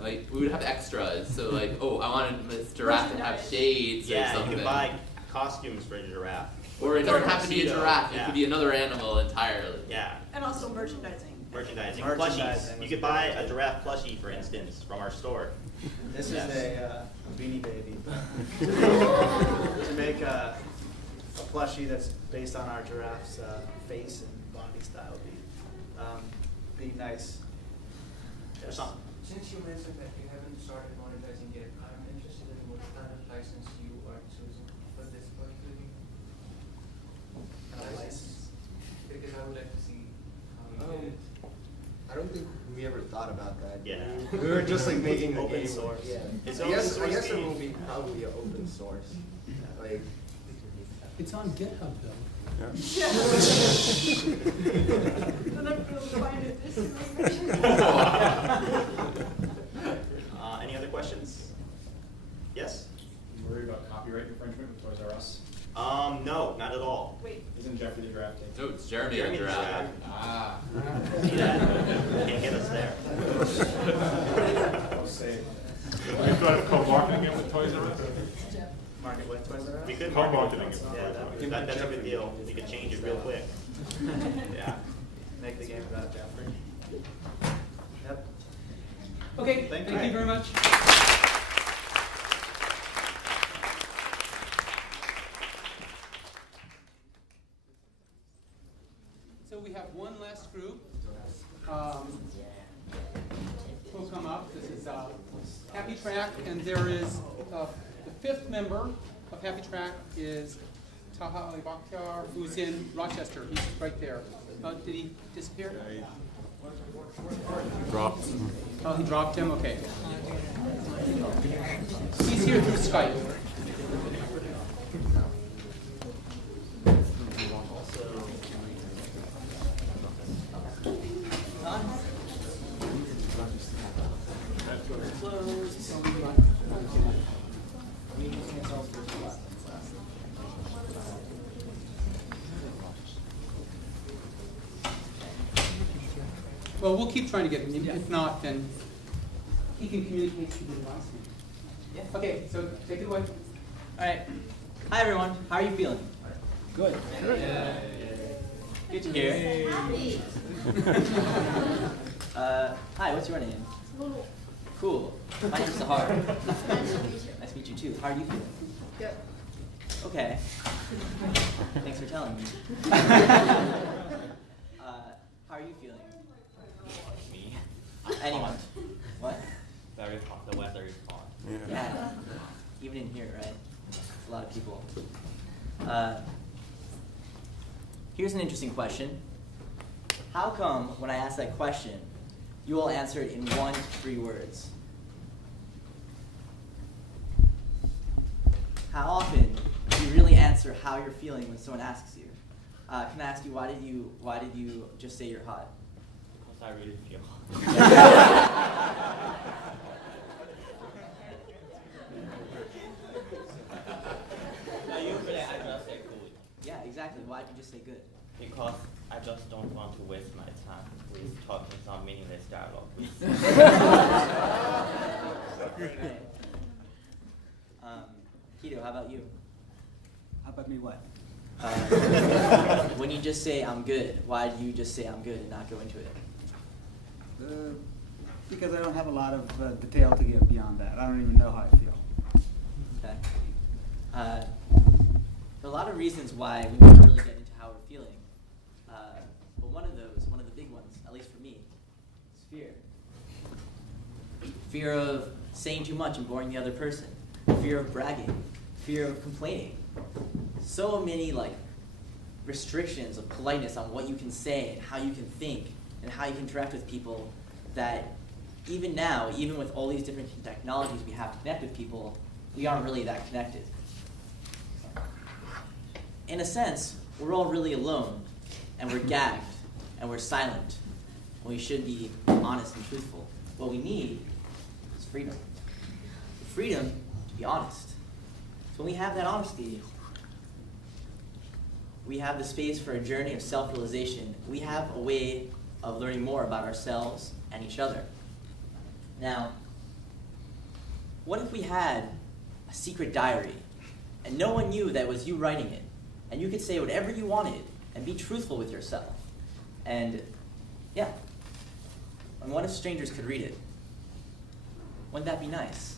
Like, we would have extras, so like, oh, I wanted this giraffe to have shades or Yeah, something. you can buy costumes for a giraffe. Or it doesn't have to be a Tuxedo, giraffe, it yeah. could be another animal entirely. Yeah. And also merchandising. Merchandising. Merchandising Plushies. You was could a buy big a thing. giraffe plushie, for instance, from our store. This Yes. is a Beanie Baby. To make a plushie that's based on our giraffe's face and body style be nice. There's some. Since you mentioned that you haven't started monetizing yet, I'm interested in what kind of license you are choosing for this particular game. License. Because I would like to see how you did it. I don't think we ever thought about that. Yeah. We were just like making the Open game. source. Yeah. It's I open guess source it game. will be probably an open source. Like. It's on GitHub though. And then we'll find it. This is Any other questions? Yes? You worried about copyright infringement with Toys R Us? No, not at all. Wait. Isn't Jeffrey the giraffe taking? No, it's Jeremy Jeremy the the giraffe. giraffe. Ah. See that? Can't get us there. I'll say. Have you thought of co-marketing it with Toys R Us? Market with Toys R Us? We could Co-marketing market it. it. Yeah, that's a good deal. We could change it real quick. Yeah. Make the game about Jeffrey. Yep. Okay, Thank thank you. you very much. So we have one last group who'll come up. This is Happy Track, and there is the fifth member of Happy Track is Taha Ali Bakhtiar, who's in Rochester. He's right there. Did he disappear? Dropped. Oh, he dropped him? Okay. He's here through Skype. Well, we'll keep trying to get him. If not, then he can communicate to the device. Yeah. Okay, so take it away. All right. Hi, everyone. How are you feeling? Good. Good to hear. Happy. Hi, what's your name? Cool. My name's Sahar. Nice to meet you too. How are you feeling? Good. Okay. Thanks for telling me. How are you feeling? Me? Anyone? What? Very hot. The weather is hot. Yeah. Even in here, right? A lot of people. Here's an interesting question. How come when I ask that question, you all answer it in 1 to 3 words? How often do you really answer how you're feeling when someone asks you? Can I ask you why did you just say you're hot? Because I really feel hot. No, usually I just say good. Yeah, exactly. Why did you just say good? Because I just don't want to waste my time with talking some meaningless dialogue. Okay. Keto, how about you? How about me what? When you just say I'm good, why do you just say I'm good and not go into it? Because I don't have a lot of detail to give beyond that. I don't even know how I feel. Okay. There are a lot of reasons why we never really get into how we're feeling. But one of the big ones, at least for me, is fear. Fear of saying too much and boring the other person. Fear of bragging. Fear of complaining. So many restrictions of politeness on what you can say and how you can think and how you can interact with people that even now, even with all these different technologies we have to connect with people, we aren't really that connected. In a sense, we're all really alone, and we're gagged, and we're silent, when we should be honest and truthful. What we need is freedom. The freedom to be honest. So when we have that honesty, we have the space for a journey of self-realization. We have a way of learning more about ourselves and each other. Now, what if we had a secret diary, and no one knew that was you writing it, and you could say whatever you wanted, and be truthful with yourself? And, yeah, and what if strangers could read it? Wouldn't that be nice?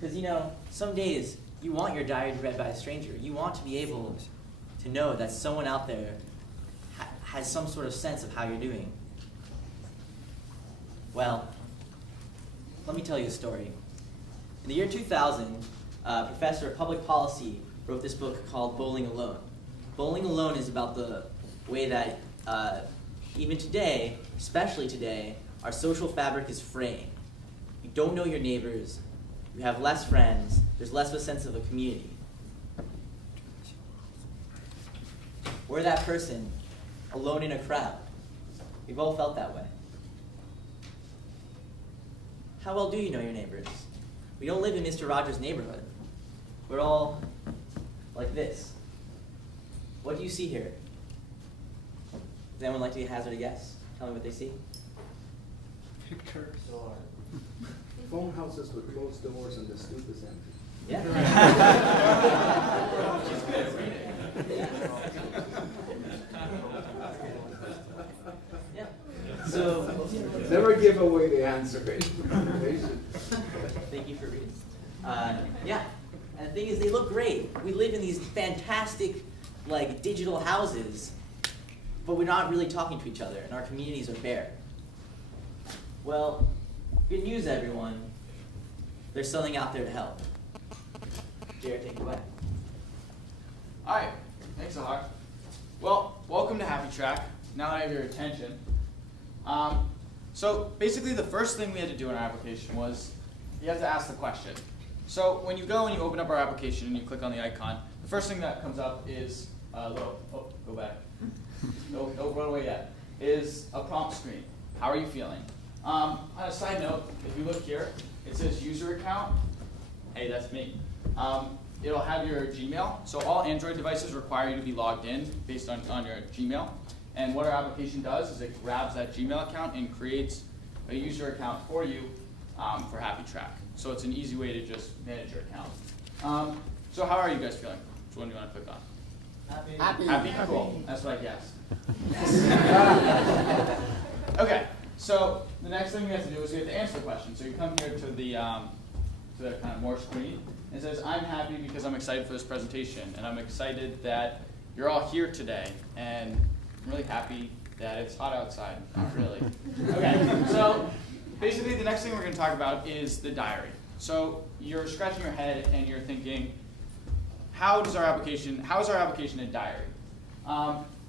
Because, you know, some days you want your diary read by a stranger. You want to be able to know that someone out there has some sort of sense of how you're doing. Well, let me tell you a story. In the year 2000, a professor of public policy wrote this book called Bowling Alone. Bowling Alone is about the way that even today, especially today, our social fabric is fraying. You don't know your neighbors, you have less friends, there's less of a sense of a community. We're that person, alone in a crowd. We've all felt that way. How well do you know your neighbors? We don't live in Mr. Rogers' neighborhood. We're all like this. What do you see here? Does anyone like to hazard a guess? Tell me what they see. Pictures. Phone houses with closed doors and the stoop is empty. Yeah. She's good at reading. Yeah. So never give away the answer. Thank you for reading. Yeah. And the thing is, they look great. We live in these fantastic, like, digital houses, but we're not really talking to each other, and our communities are bare. Well, good news, everyone. There's something out there to help. Jared, take it away. Hi, thanks, Ahar. Well, welcome to Happy Track. Now that I have your attention. So basically the first thing we had to do in our application was you have to ask the question. So when you go and you open up our application and you click on the icon, the first thing that comes up is a little, go back. Don't run away yet. Is a prompt screen. How are you feeling? On a side note, if you look here, it says user account. Hey, that's me. It'll have your Gmail. So all Android devices require you to be logged in based on your Gmail. And what our application does is it grabs that Gmail account and creates a user account for you for Happy Track. So it's an easy way to just manage your account. So how are you guys feeling? Which one do you want to click on? Happy. Happy? Cool. That's what I guessed. Okay, so the next thing we have to do is we have to answer the question. So you come here to the kind of more screen. It says, I'm happy because I'm excited for this presentation, and I'm excited that you're all here today, and I'm really happy that it's hot outside. Not really. Okay, so basically the next thing we're going to talk about is the diary. So you're scratching your head and you're thinking, how is our application a diary?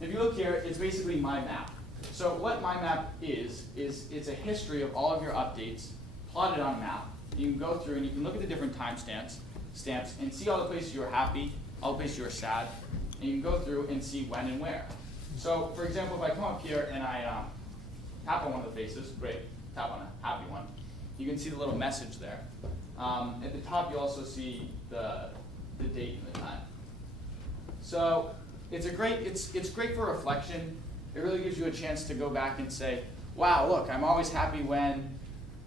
If you look here, it's basically my map. So what my map is it's a history of all of your updates plotted on a map. You can go through and you can look at the different timestamps and see all the places you were happy, all the places you were sad, and you can go through and see when and where. So for example, if I come up here and I tap on one of the faces, great, tap on a happy one, you can see the little message there. At the top you also see the date and the time. So it's great for reflection. It really gives you a chance to go back and say, wow, look, I'm always happy when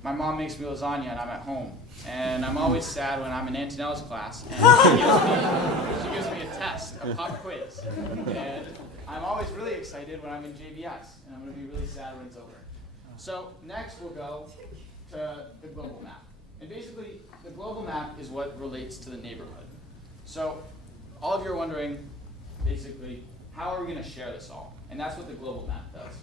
my mom makes me lasagna and I'm at home. And I'm always sad when I'm in Antonella's class and she gives me a test, a pop quiz. And I'm always really excited when I'm in JBS, and I'm going to be really sad when it's over. So next we'll go to the global map. And basically, the global map is what relates to the neighborhood. So all of you are wondering, basically, how are we going to share this all? And that's what the global map does.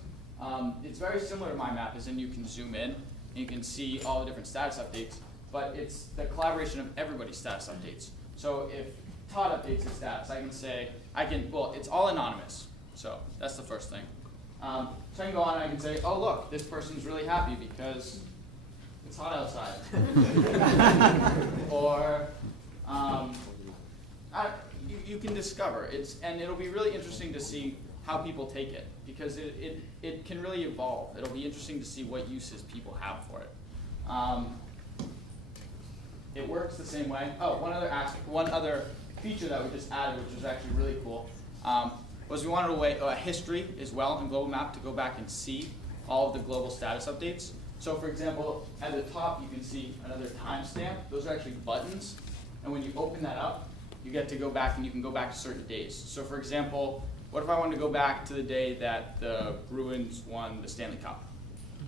It's very similar to my map, as in you can zoom in, and you can see all the different status updates, but it's the collaboration of everybody's status updates. So if Todd updates his status, well, it's all anonymous. So that's the first thing. So I can go on and I can say, oh look, this person's really happy because it's hot outside. Or you can discover. And it'll be really interesting to see how people take it, because it can really evolve. It'll be interesting to see what uses people have for it. It works the same way. Oh, one other feature that we just added, which was actually really cool, was we wanted a history as well in Global Map to go back and see all of the global status updates. So for example, at the top you can see another timestamp. Those are actually buttons. And when you open that up, you get to go back and you can go back to certain days. So for example, what if I wanted to go back to the day that the Bruins won the Stanley Cup?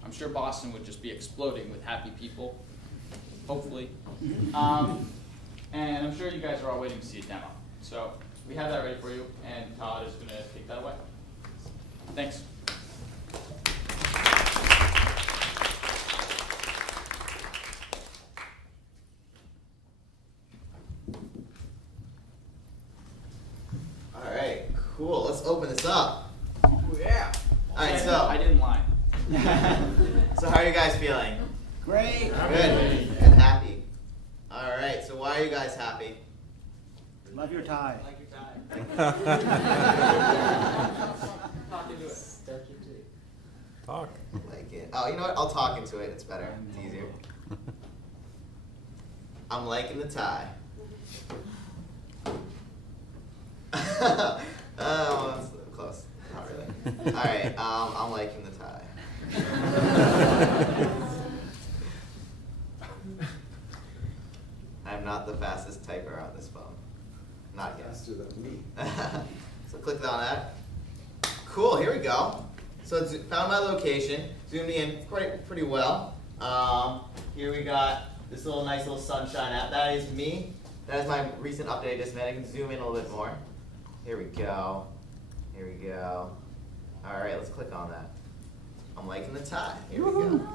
I'm sure Boston would just be exploding with happy people, hopefully. And I'm sure you guys are all waiting to see a demo. So we have that ready for you, and Todd is going to take that away. Thanks. All right, cool. Let's open this up. Yeah. All right, so I didn't lie. So how are you guys feeling? Great. Good. And happy. All right. So why are you guys happy? Love your tie. Like your tie. Talk into it. Talk. Like it. Oh, you know what? I'll talk into it. It's better. It's easier. I'm liking the tie. Oh, that's close. Not really. All right. I'm liking the tie. I'm not the fastest typer on this phone. Not yet. Faster than me. So click on that. Cool, here we go. So it's found my location, zoomed in pretty well. Here we got this nice little sunshine app. That is me. That is my recent update I just made. I can zoom in a little bit more. Here we go. Here we go. All right, let's click on that. I'm liking the tie. Here we go.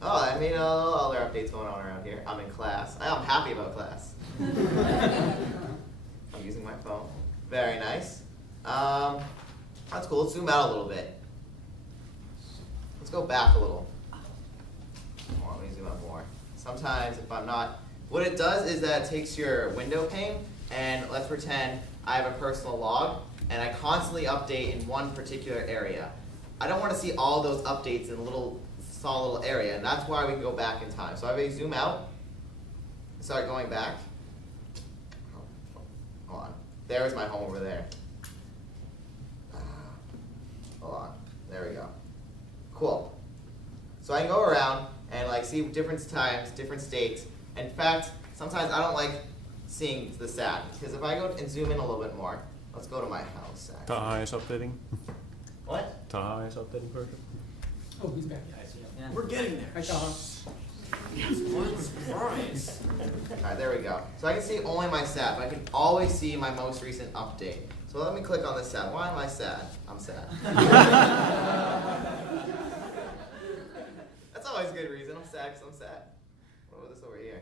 Oh, I made other updates going on around here. I'm in class. I'm happy about class. I'm using my phone. Very nice. That's cool. Let's zoom out a little bit. Let's go back a little. Let me zoom out more. Sometimes if I'm not, what it does is that it takes your window pane and let's pretend I have a personal log and I constantly update in one particular area. I don't want to see all those updates in a small little area, and that's why we can go back in time. So I zoom out and start going back. Hold on. There's my home over there. Hold on. There we go. Cool. So I can go around and see different times, different states. In fact, sometimes I don't like seeing the stat, because if I go and zoom in a little bit more, let's go to my house. Taha is updating. What? Taha is updating version. Oh, he's back. Yeah. We're getting there. Hi, Taha. What a surprise. Alright, there we go. So I can see only my stat, but I can always see my most recent update. So let me click on this stat. Why am I sad? I'm sad. That's always a good reason. I'm sad because I'm sad. What about this over here?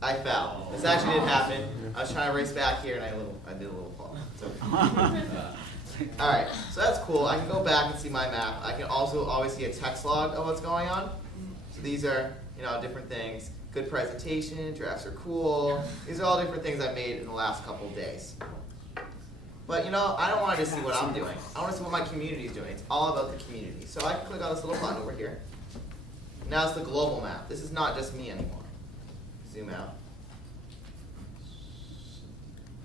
I fell. This actually did happen. I was trying to race back here and I did a little fall. Alright, so that's cool. I can go back and see my map. I can also always see a text log of what's going on. So these are, different things. Good presentation, drafts are cool. These are all different things I made in the last couple of days. But I don't want to just see what I'm doing. I want to see what my community is doing. It's all about the community. So I can click on this little button over here. Now it's the global map. This is not just me anymore. Zoom out.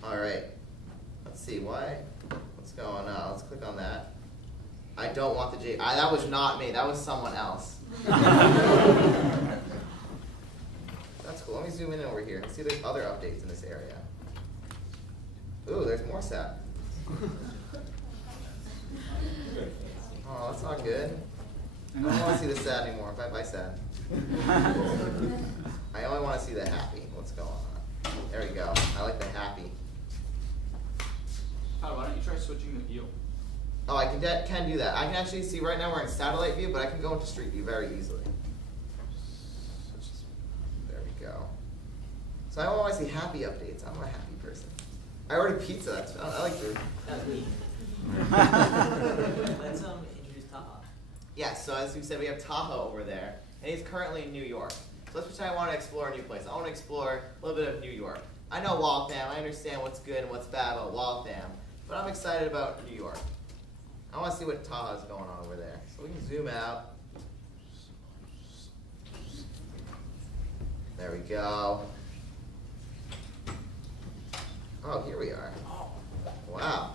Alright. Let's see, what's going on? Let's click on that. I don't want the that was not me, that was someone else. That's cool. Let me zoom in over here and see if there's other updates in this area. Ooh, there's more stat. Oh, that's not good. I don't want to see the sad anymore. Bye-bye sad. I only want to see the happy. What's going on? There we go. I like the happy. Todd, why don't you try switching the view? Oh, I can do that. I can actually see right now we're in satellite view, but I can go into street view very easily. There we go. So I want to see happy updates. I'm a happy person. I ordered pizza. I like food. That's me. Let's introduce Taha. Yes, so as you said, we have Tahoe over there, and he's currently in New York. So let's pretend I want to explore a new place. I want to explore a little bit of New York. I know Waltham, I understand what's good and what's bad about Waltham, but I'm excited about New York. I want to see what Tahoe's going on over there. So we can zoom out. There we go. Oh, here we are. Wow.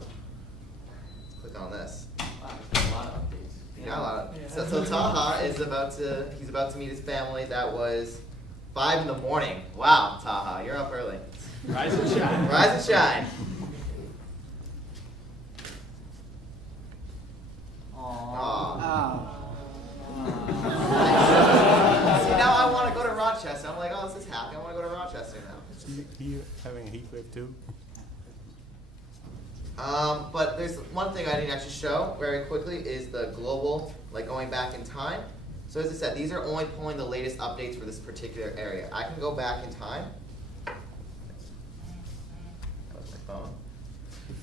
Let's click on this. Wow, there's a lot of updates. Yeah, a lot of, so Taha is he's about to meet his family. That was 5 in the morning. Wow, Taha, you're up early. Rise and shine. Rise and shine. Aww. See, now I want to go to Rochester. I'm like, oh, this is happy. I want to go to Rochester now. You having a heat wave too? But there's one thing I didn't actually show very quickly is the global, like going back in time. So as I said, these are only pulling the latest updates for this particular area. I can go back in time. That was my phone.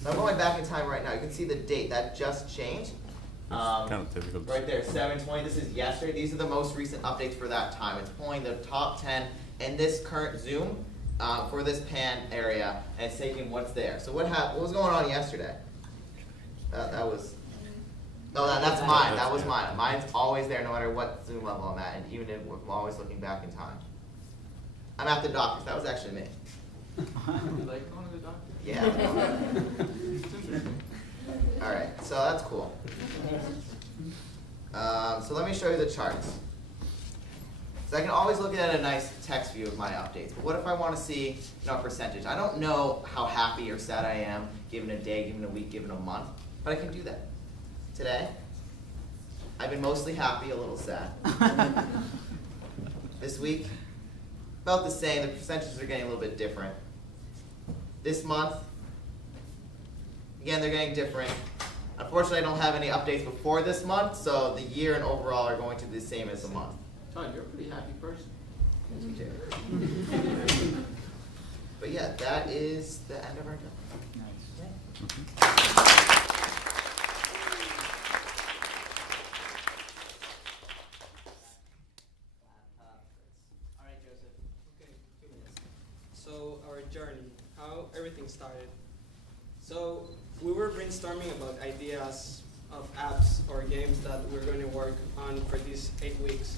So I'm going back in time right now. You can see the date. That just changed. Kind of difficult. Right there, 7/20. This is yesterday. These are the most recent updates for that time. It's pulling the top 10 in this current zoom for this pan area, and it's taking what's there. So what was going on yesterday? That was. No, that's mine. That was mine. Mine's always there, no matter what zoom level I'm at, and even if I'm always looking back in time. I'm at the doctor's. That was actually me. You like going to the doctor? Yeah. All right, so that's cool. So let me show you the charts. So I can always look at a nice text view of my updates. But what if I want to see, a percentage? I don't know how happy or sad I am given a day, given a week, given a month, but I can do that. Today, I've been mostly happy, a little sad. This week, about the same. The percentages are getting a little bit different. This month, again, they're getting different. Unfortunately, I don't have any updates before this month, so the year and overall are going to be the same as the month. Todd, you're a pretty happy person. Yes, you do. But yeah, that is the end of our demo. All right, Joseph. Okay, 2 minutes. So our journey, how everything started. So we were brainstorming about ideas of apps or games that we're going to work on for these 8 weeks.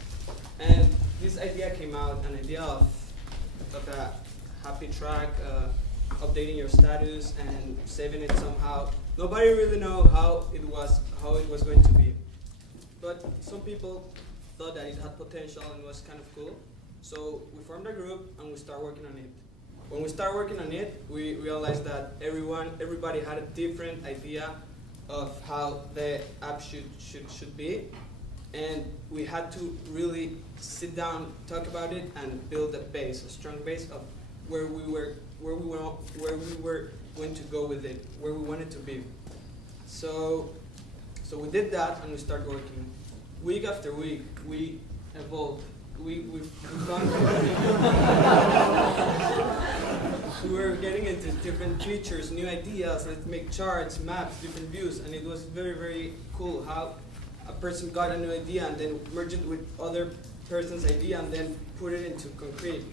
And this idea came out, an idea of a happy track, updating your status and saving it somehow. Nobody really know how it was going to be. But some people thought that it had potential and was kind of cool. So we formed a group and we started working on it. When we started working on it, we realized that everybody had a different idea of how the app should be, and we had to really sit down, talk about it, and build a strong base of where we were going to go with it, where we wanted to be. So we did that, and we started working. Week after week, we evolved. We found we were getting into different features, new ideas. Let's make charts, maps, different views, and it was very, very cool how a person got a new idea and then merged it with other person's idea and then put it into concrete.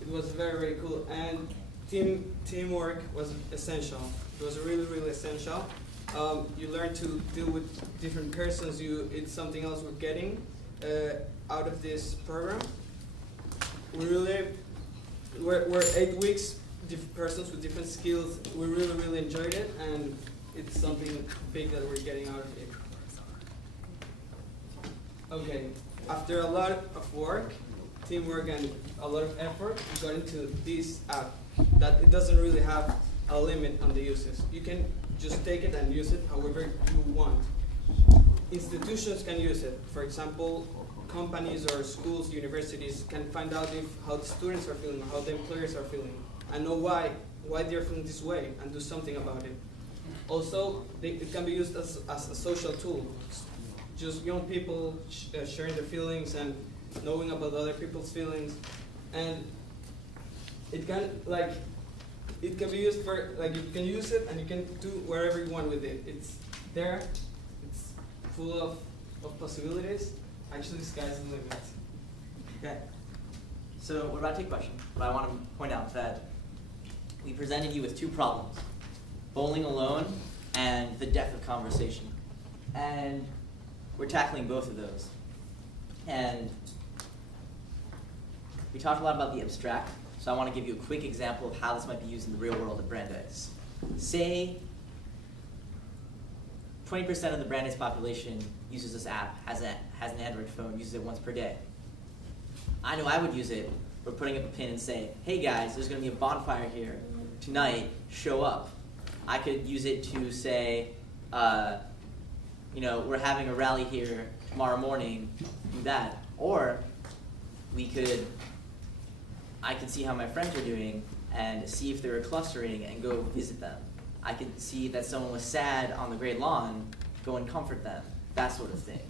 It was very, very cool, and teamwork was essential. It was really, really essential. You learn to deal with different persons. It's something else we're getting out of this program. We're 8 weeks, persons with different skills. We really, really enjoyed it, and it's something big that we're getting out of it. Okay, after a lot of work, teamwork, and a lot of effort, we got into this app that it doesn't really have a limit on the uses. You can just take it and use it however you want. Institutions can use it. For example, companies or schools, universities can find out how the students are feeling, how the employers are feeling, and know why they're feeling this way, and do something about it. Also, it can be used as a social tool. Just young people sharing their feelings and knowing about other people's feelings, and it can be used for you can use it and you can do wherever you want with it. It's there. full of possibilities. Actually, the sky's the limit. Okay. So we're about to take questions, but I want to point out that we presented you with two problems: bowling alone and the death of conversation. And we're tackling both of those. And we talked a lot about the abstract, so I want to give you a quick example of how this might be used in the real world at Brandeis. Say 20% of the Brandeis population uses this app, has an Android phone, uses it once per day. I know I would use it for putting up a pin and say, hey guys, there's going to be a bonfire here tonight, show up. I could use it to say, we're having a rally here tomorrow morning, do that. Or I could see how my friends are doing and see if they're clustering and go visit them. I could see that someone was sad on the Great Lawn, go and comfort them, that sort of thing.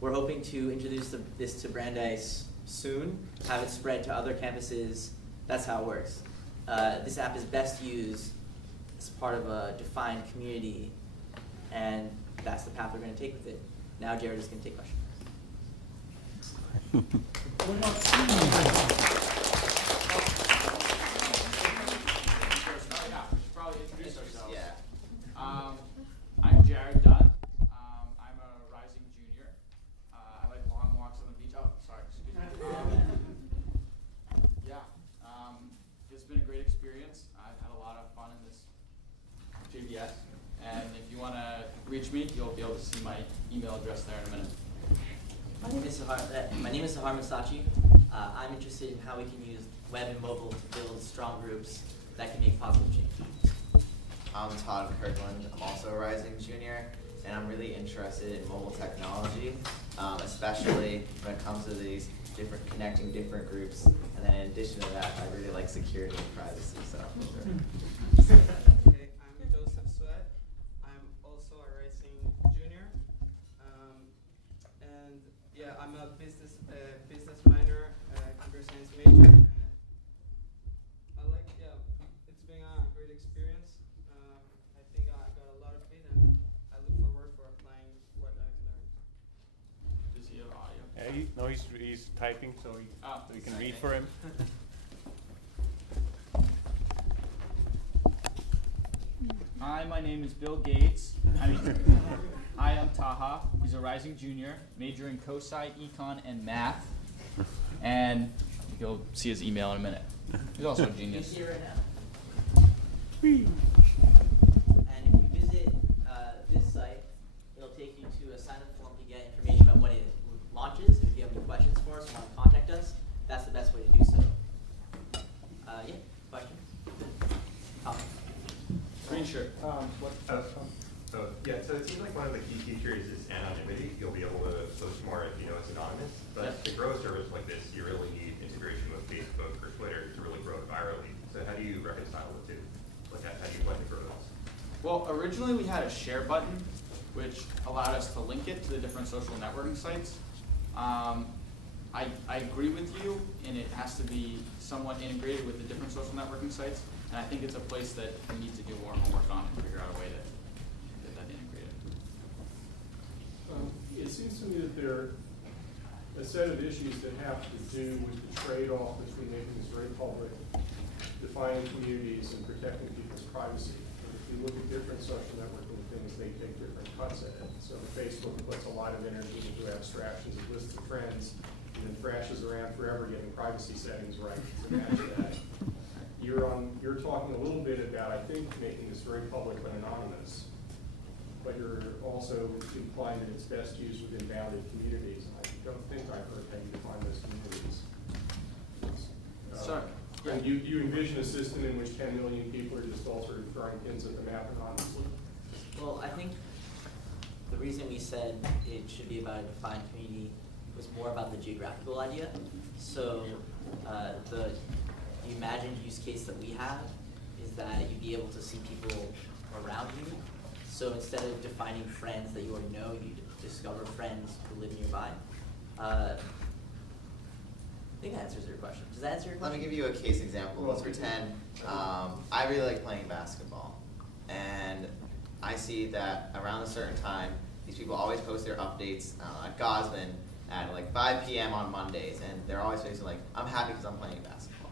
We're hoping to introduce this to Brandeis soon, have it spread to other campuses. That's how it works. This app is best used as part of a defined community, and that's the path we're going to take with it. Now Jared is going to take questions. Probably introduce ourselves. Yeah. I'm Jared Dunn. I'm a rising junior. I like long walks on the beach. Oh, sorry, excuse me. It's been a great experience. I've had a lot of fun in this JBS. And if you want to reach me, you'll be able to see my email address there in a minute. My name is Sahar Masachi. I'm interested in how we can use web and mobile to build strong groups that can make positive change. I'm Todd Kirkland. I'm also a rising junior, and I'm really interested in mobile technology, especially when it comes to these connecting different groups. And then in addition to that, I really like security and privacy. So. Okay, I'm Joseph Sweat. I'm also a rising junior, and yeah, I'm a business minor, computer science major. And it's been a great experience. I think I got a lot of it, and I look forward for applying what I've learned. Does he have audio? Yeah, he's typing, so you can read for him. Hi, my name is Bill Gates. Hi, I'm Taha. He's a rising junior, majoring co-sci, econ, and math. And you'll see his email in a minute. He's also a genius. He's here right now. And if you visit this site, it'll take you to a sign-up form to get information about when it launches. And if you have any questions for us or want to contact us, that's the best way to do so. Yeah, questions? Comments? Green shirt. So it seems like one of the key features is anonymity. You'll be able to post more if you know it's anonymous. But to grow a service like this, you really need integration with Facebook or Twitter to really grow it virally. So how do you reconcile the two? Like how do you plan to grow those? Well, originally we had a share button, which allowed us to link it to the different social networking sites. I agree with you, and it has to be somewhat integrated with the different social networking sites. And I think it's a place that we need to do more homework on and figure out a way to get that integrated. It seems to me that there are a set of issues that have to do with the trade-off between making this very public, defining communities, and protecting people's privacy. And if you look at different social networking things, they take different cuts at it. So Facebook puts a lot of energy into abstractions of lists of friends, and then thrashes around forever getting privacy settings right to match that. You're talking a little bit about, I think, making this very public but anonymous, but you're also implying that it's best used within bounded communities, and I don't think I heard how you define those communities. Sorry. And you envision a system in which 10 million people are just all sort of throwing pins at the map anonymously? Well, I think the reason we said it should be about a defined community was more about the geographical idea. So the imagined use case that we have is that you'd be able to see people around you. So instead of defining friends that you already know, you discover friends who live nearby. I think that answers your question. Does that answer your question? Let me give you a case example. Let's pretend I really like playing basketball, and I see that around a certain time, these people always post their updates at Gosman at like 5 p.m. on Mondays, and they're always facing like, I'm happy because I'm playing basketball.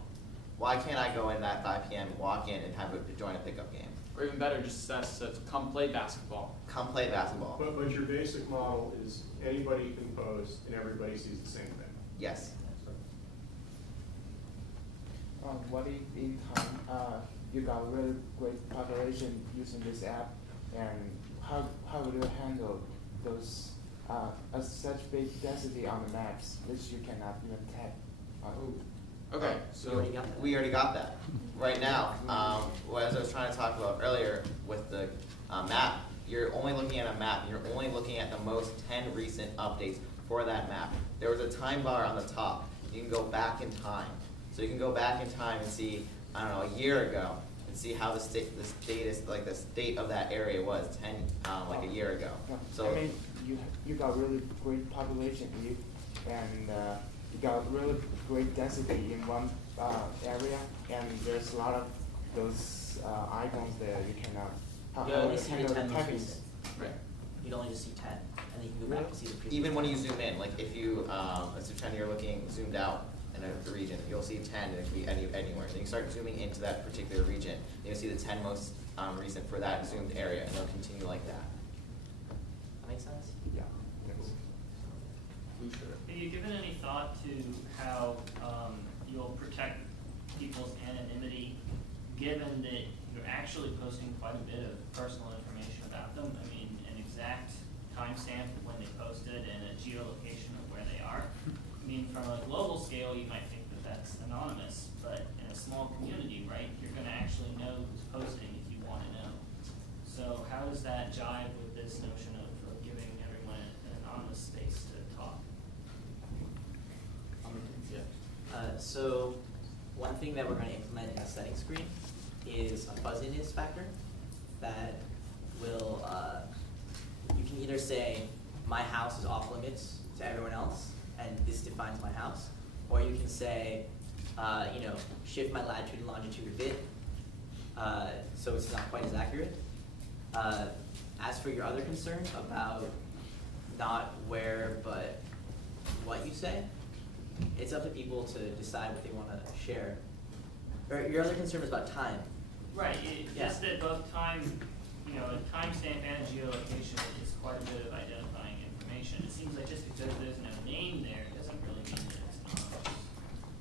Why can't I go in at 5 p.m., walk in, and have to join a pickup game? Or even better, just says, come play basketball. Come play basketball. But your basic model is anybody can post and everybody sees the same thing. Yes. What if in time you got really great population using this app, and how will you handle those such big density on the maps which you cannot even tap? Okay, so we already got that. Right now, as I was trying to talk about earlier with the map, you're only looking at a map. You're only looking at the most 10 recent updates for that map. There was a time bar on the top. You can go back in time. So you can go back in time and see, I don't know, a year ago, and see how the state of that area was like a year ago. So I mean, you got really great population, and you got really great density in one area, and there's a lot of those icons there. You cannot. You only see the 10 most tagging. recent. Right. You'd only just see 10, and then you can go back and see the previous. even when you zoom in, like if you, let's pretend you're looking zoomed out in a region, you'll see 10, and it can be anywhere. Then you start zooming into that particular region, and you'll see the 10 most recent for that zoomed area, and they'll continue like that. That makes sense? Yeah. Have you given any thought to how you'll protect people's anonymity, given that you're actually posting quite a bit of personal information about them? I mean, an exact timestamp of when they posted and a geolocation of where they are. I mean, from a global scale, you might think that that's anonymous, but in a small community, right, you're going to actually know who's posting if you want to know. So how does that jive with this notion of giving everyone an anonymous space to talk? So one thing that we're going to implement in the settings screen is a fuzziness factor that will, you can either say my house is off limits to everyone else and this defines my house, or you can say, shift my latitude and longitude a bit so it's not quite as accurate. As for your other concern about not where but what you say, it's up to people to decide what they want to share. Or your other concern is about time. Right, just that both time, a timestamp and a geolocation is quite a bit of identifying information. It seems like just because there's no name there doesn't really mean that it's not.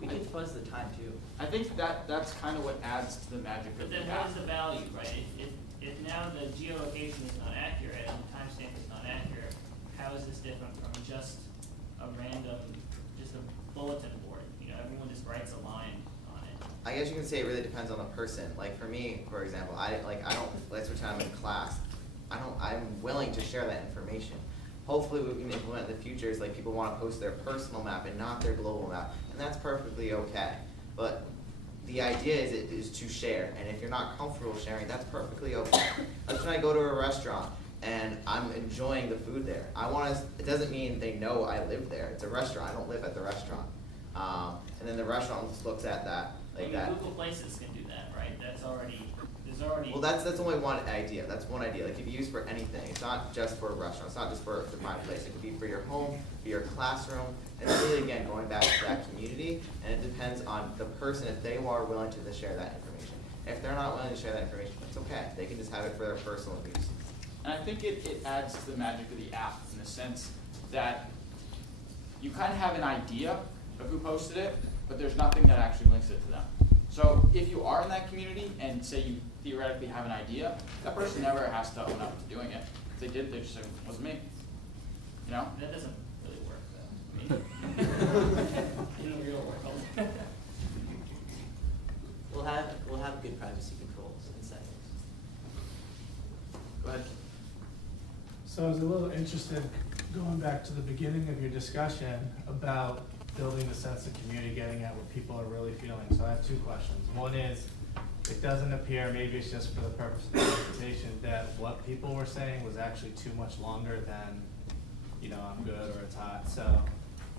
We could fuzz the time too. I think that's kind of what adds to the magic of But the then app. what is the value, right? If now the geolocation is not accurate and the timestamp is not accurate, how is this different from just a random, just a bulletin board? Everyone just writes a line on it. I guess you can say it really depends on the person. Like for me, for example, I don't, let's pretend I'm in class. I'm willing to share that information. Hopefully what we can implement in the future is like people want to post their personal map and not their global map, and that's perfectly okay. But the idea is to share, and if you're not comfortable sharing, that's perfectly okay. Let's when I go to a restaurant and I'm enjoying the food there. It doesn't mean they know I live there. It's a restaurant. I don't live at the restaurant. And then the restaurant just looks at that like that. Google Places can do that, right? There's already. Well, that's only one idea. That's one idea. Like, it can be used for anything. It's not just for a restaurant. It's not just for my place. It could be for your home, for your classroom. And really, again, going back to that community. And it depends on the person if they are willing to share that information. If they're not willing to share that information, it's okay. They can just have it for their personal use. And I think it adds to the magic of the app in the sense that you kind of have an idea of who posted it, but there's nothing that actually links it to them. So if you are in that community and say you theoretically have an idea, that person never has to own up to doing it. If they did, they just say, it wasn't me. That doesn't really work though. In the real world. We'll have good privacy controls in settings. Go ahead. So I was a little interested, going back to the beginning of your discussion about building the sense of community, getting at what people are really feeling. So I have two questions. One is, it doesn't appear, maybe it's just for the purpose of the presentation, that what people were saying was actually too much longer than, I'm good or it's hot. So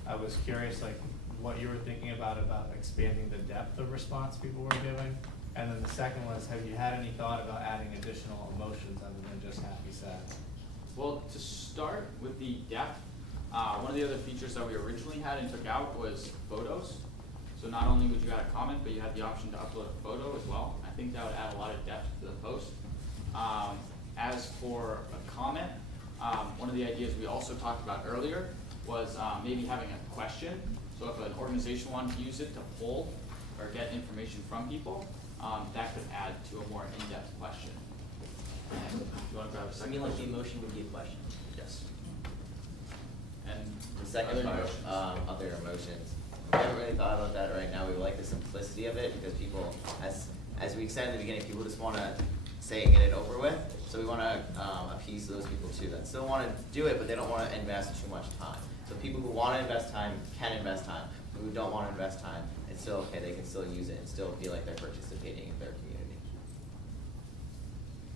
I was curious, like, what you were thinking about expanding the depth of response people were giving. And then the second was, have you had any thought about adding additional emotions other than just happy, sad? Well, to start with the depth, one of the other features that we originally had and took out was photos. So not only would you add a comment, but you had the option to upload a photo as well. I think that would add a lot of depth to the post. As for a comment, one of the ideas we also talked about earlier was maybe having a question. So if an organization wanted to use it to poll or get information from people, that could add to a more in-depth question. And you want to grab a second? I mean, like the emotion would be a question. Yes. And The second other part, emotions. other emotions. We haven't really thought about that right now. We like the simplicity of it because people, as we said in the beginning, people just want to say and get it over with. So we want to appease those people too that still want to do it, but they don't want to invest too much time. So people who want to invest time can invest time. People who don't want to invest time, it's still okay. They can still use it and still feel like they're participating in their community.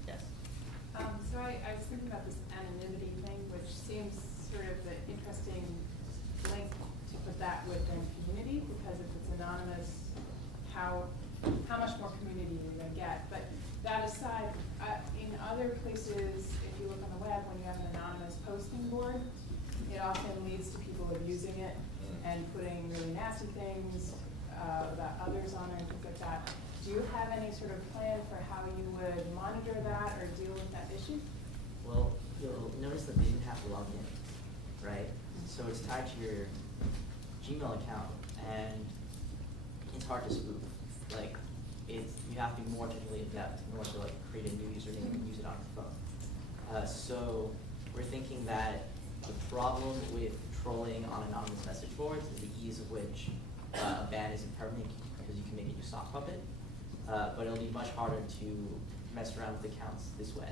Yes. So I was thinking about this anonymity thing, which seems sort of an interesting link to put that within community, because if it's anonymous, how much more community are you going to get? But that aside, in other places, if you look on the web, when you have an anonymous posting board, it often leads to people abusing it and putting really nasty things about others on it and things like that. Do you have any sort of plan for how you would monitor that or deal with that issue? Well, you'll notice that they didn't have to log in, right? So it's tied to your Gmail account, and it's hard to spoof. Like, you have to be more technically adept in order to like create a new username and use it on your phone. So we're thinking that the problem with trolling on anonymous message boards is the ease of which a ban isn't permanent because you can make it your sock puppet. But it'll be much harder to mess around with accounts this way.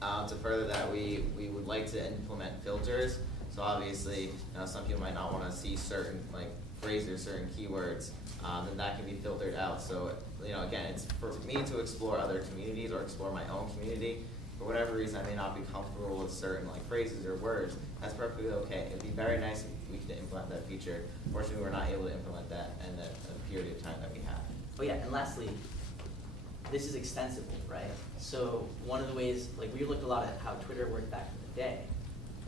To further that, we would like to implement filters. So obviously, some people might not want to see certain like phrases, certain keywords, then that can be filtered out. So again, it's for me to explore other communities or explore my own community. For whatever reason, I may not be comfortable with certain like phrases or words. That's perfectly okay. It'd be very nice if we could implement that feature. Fortunately, we're not able to implement that in the period of time that we have. Oh yeah, and lastly, this is extensible, right? So one of the ways, like we looked a lot at how Twitter worked back in the day.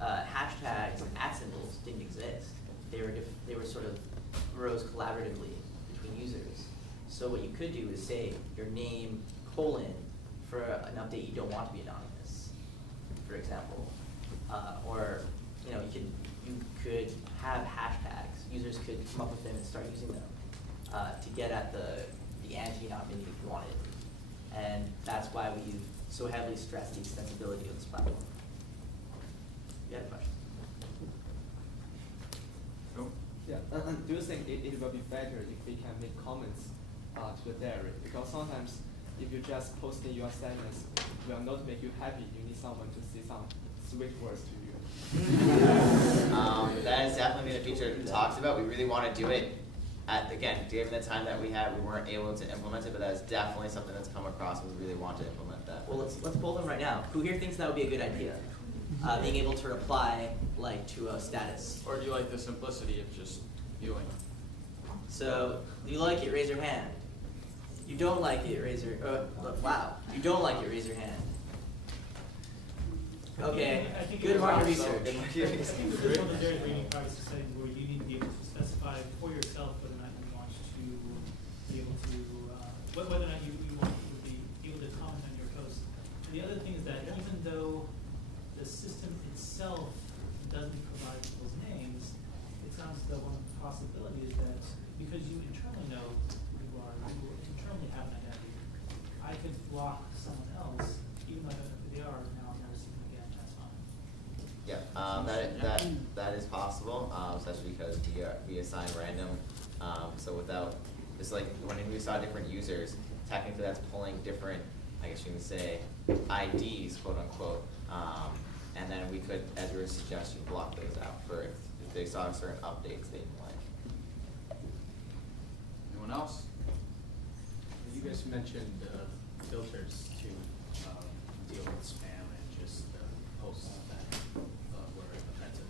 Hashtags and @ symbols didn't exist. They were sort of arose collaboratively between users. So what you could do is say your name : for an update you don't want to be anonymous, for example, or you could have hashtags. Users could come up with them and start using them to get at the anti-anonymity if you wanted. And that's why we've so heavily stressed the extensibility of this platform. You had a question? Yeah, do you think it will be better if we can make comments to there? Because sometimes if you just post in your sadness, it will not make you happy. You need someone to say some sweet words to you. That has definitely been a feature we talked about. We really want to do it. Again, given the time that we had, we weren't able to implement it, but that is definitely something that's come across. We really want to implement that. Well, let's poll them right now. Who here thinks that would be a good idea? Being able to reply like to a status. Or do you like the simplicity of just viewing? So, do you like it? Raise your hand. You don't like it? Raise your. Wow. You don't like it? Raise your hand. Okay. Good market research. One of the very beginning parts is saying where you need to be able to specify for yourself whether or not you want to be able to whether or not you want to be able to comment on your post. And the other thing is that even though the system itself doesn't provide people's names, it sounds as though one of the possibilities is that because you internally know who you are, you internally have an identity, I could block someone else, even though I don't know who they are, now I'll never see them again, that's fine. Yeah, that is possible, especially because we assign random. So without, it's like when we saw different users, technically that's pulling different, I guess you can say, IDs, quote unquote. And then we could, as you were suggesting, block those out for if they saw certain updates they didn't like. Anyone else? You guys mentioned filters to deal with spam and just posts that were offensive.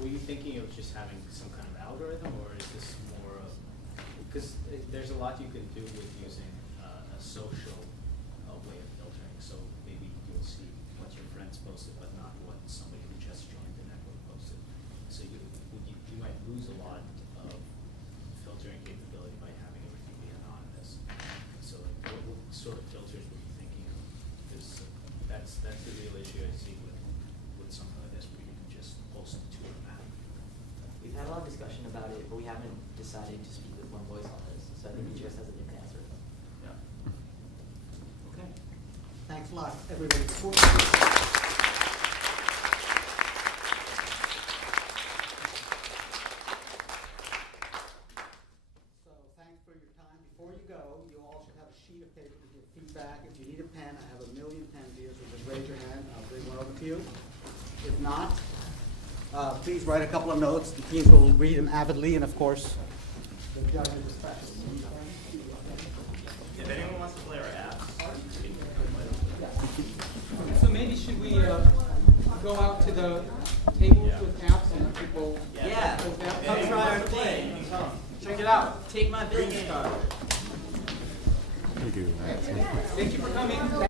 Were you thinking of just having some kind of algorithm, or is this more of, because there's a lot you can do with using a social way of filtering, so maybe you'll see what your friends post sort of filters were you thinking of? Because that's the real issue I see with something like this, where you can just post to a map. We've had a lot of discussion about it, but we haven't decided to speak with one voice on this. So I think each of us has a different answer. Yeah. Okay. Thanks a lot, everybody. So thanks for your time. Before you go, you all should have a sheet of paper to give feedback. If you need a pen, I have a million pens here, so just raise your hand. I'll bring one over to you. If not, please write a couple of notes. The teams will read them avidly, and of course, the judges especially. If anyone wants to play our apps, So maybe should we go out to the tables with apps and let people? Yeah. Come try our thing. Check it out. Take my business card. Thank you for coming.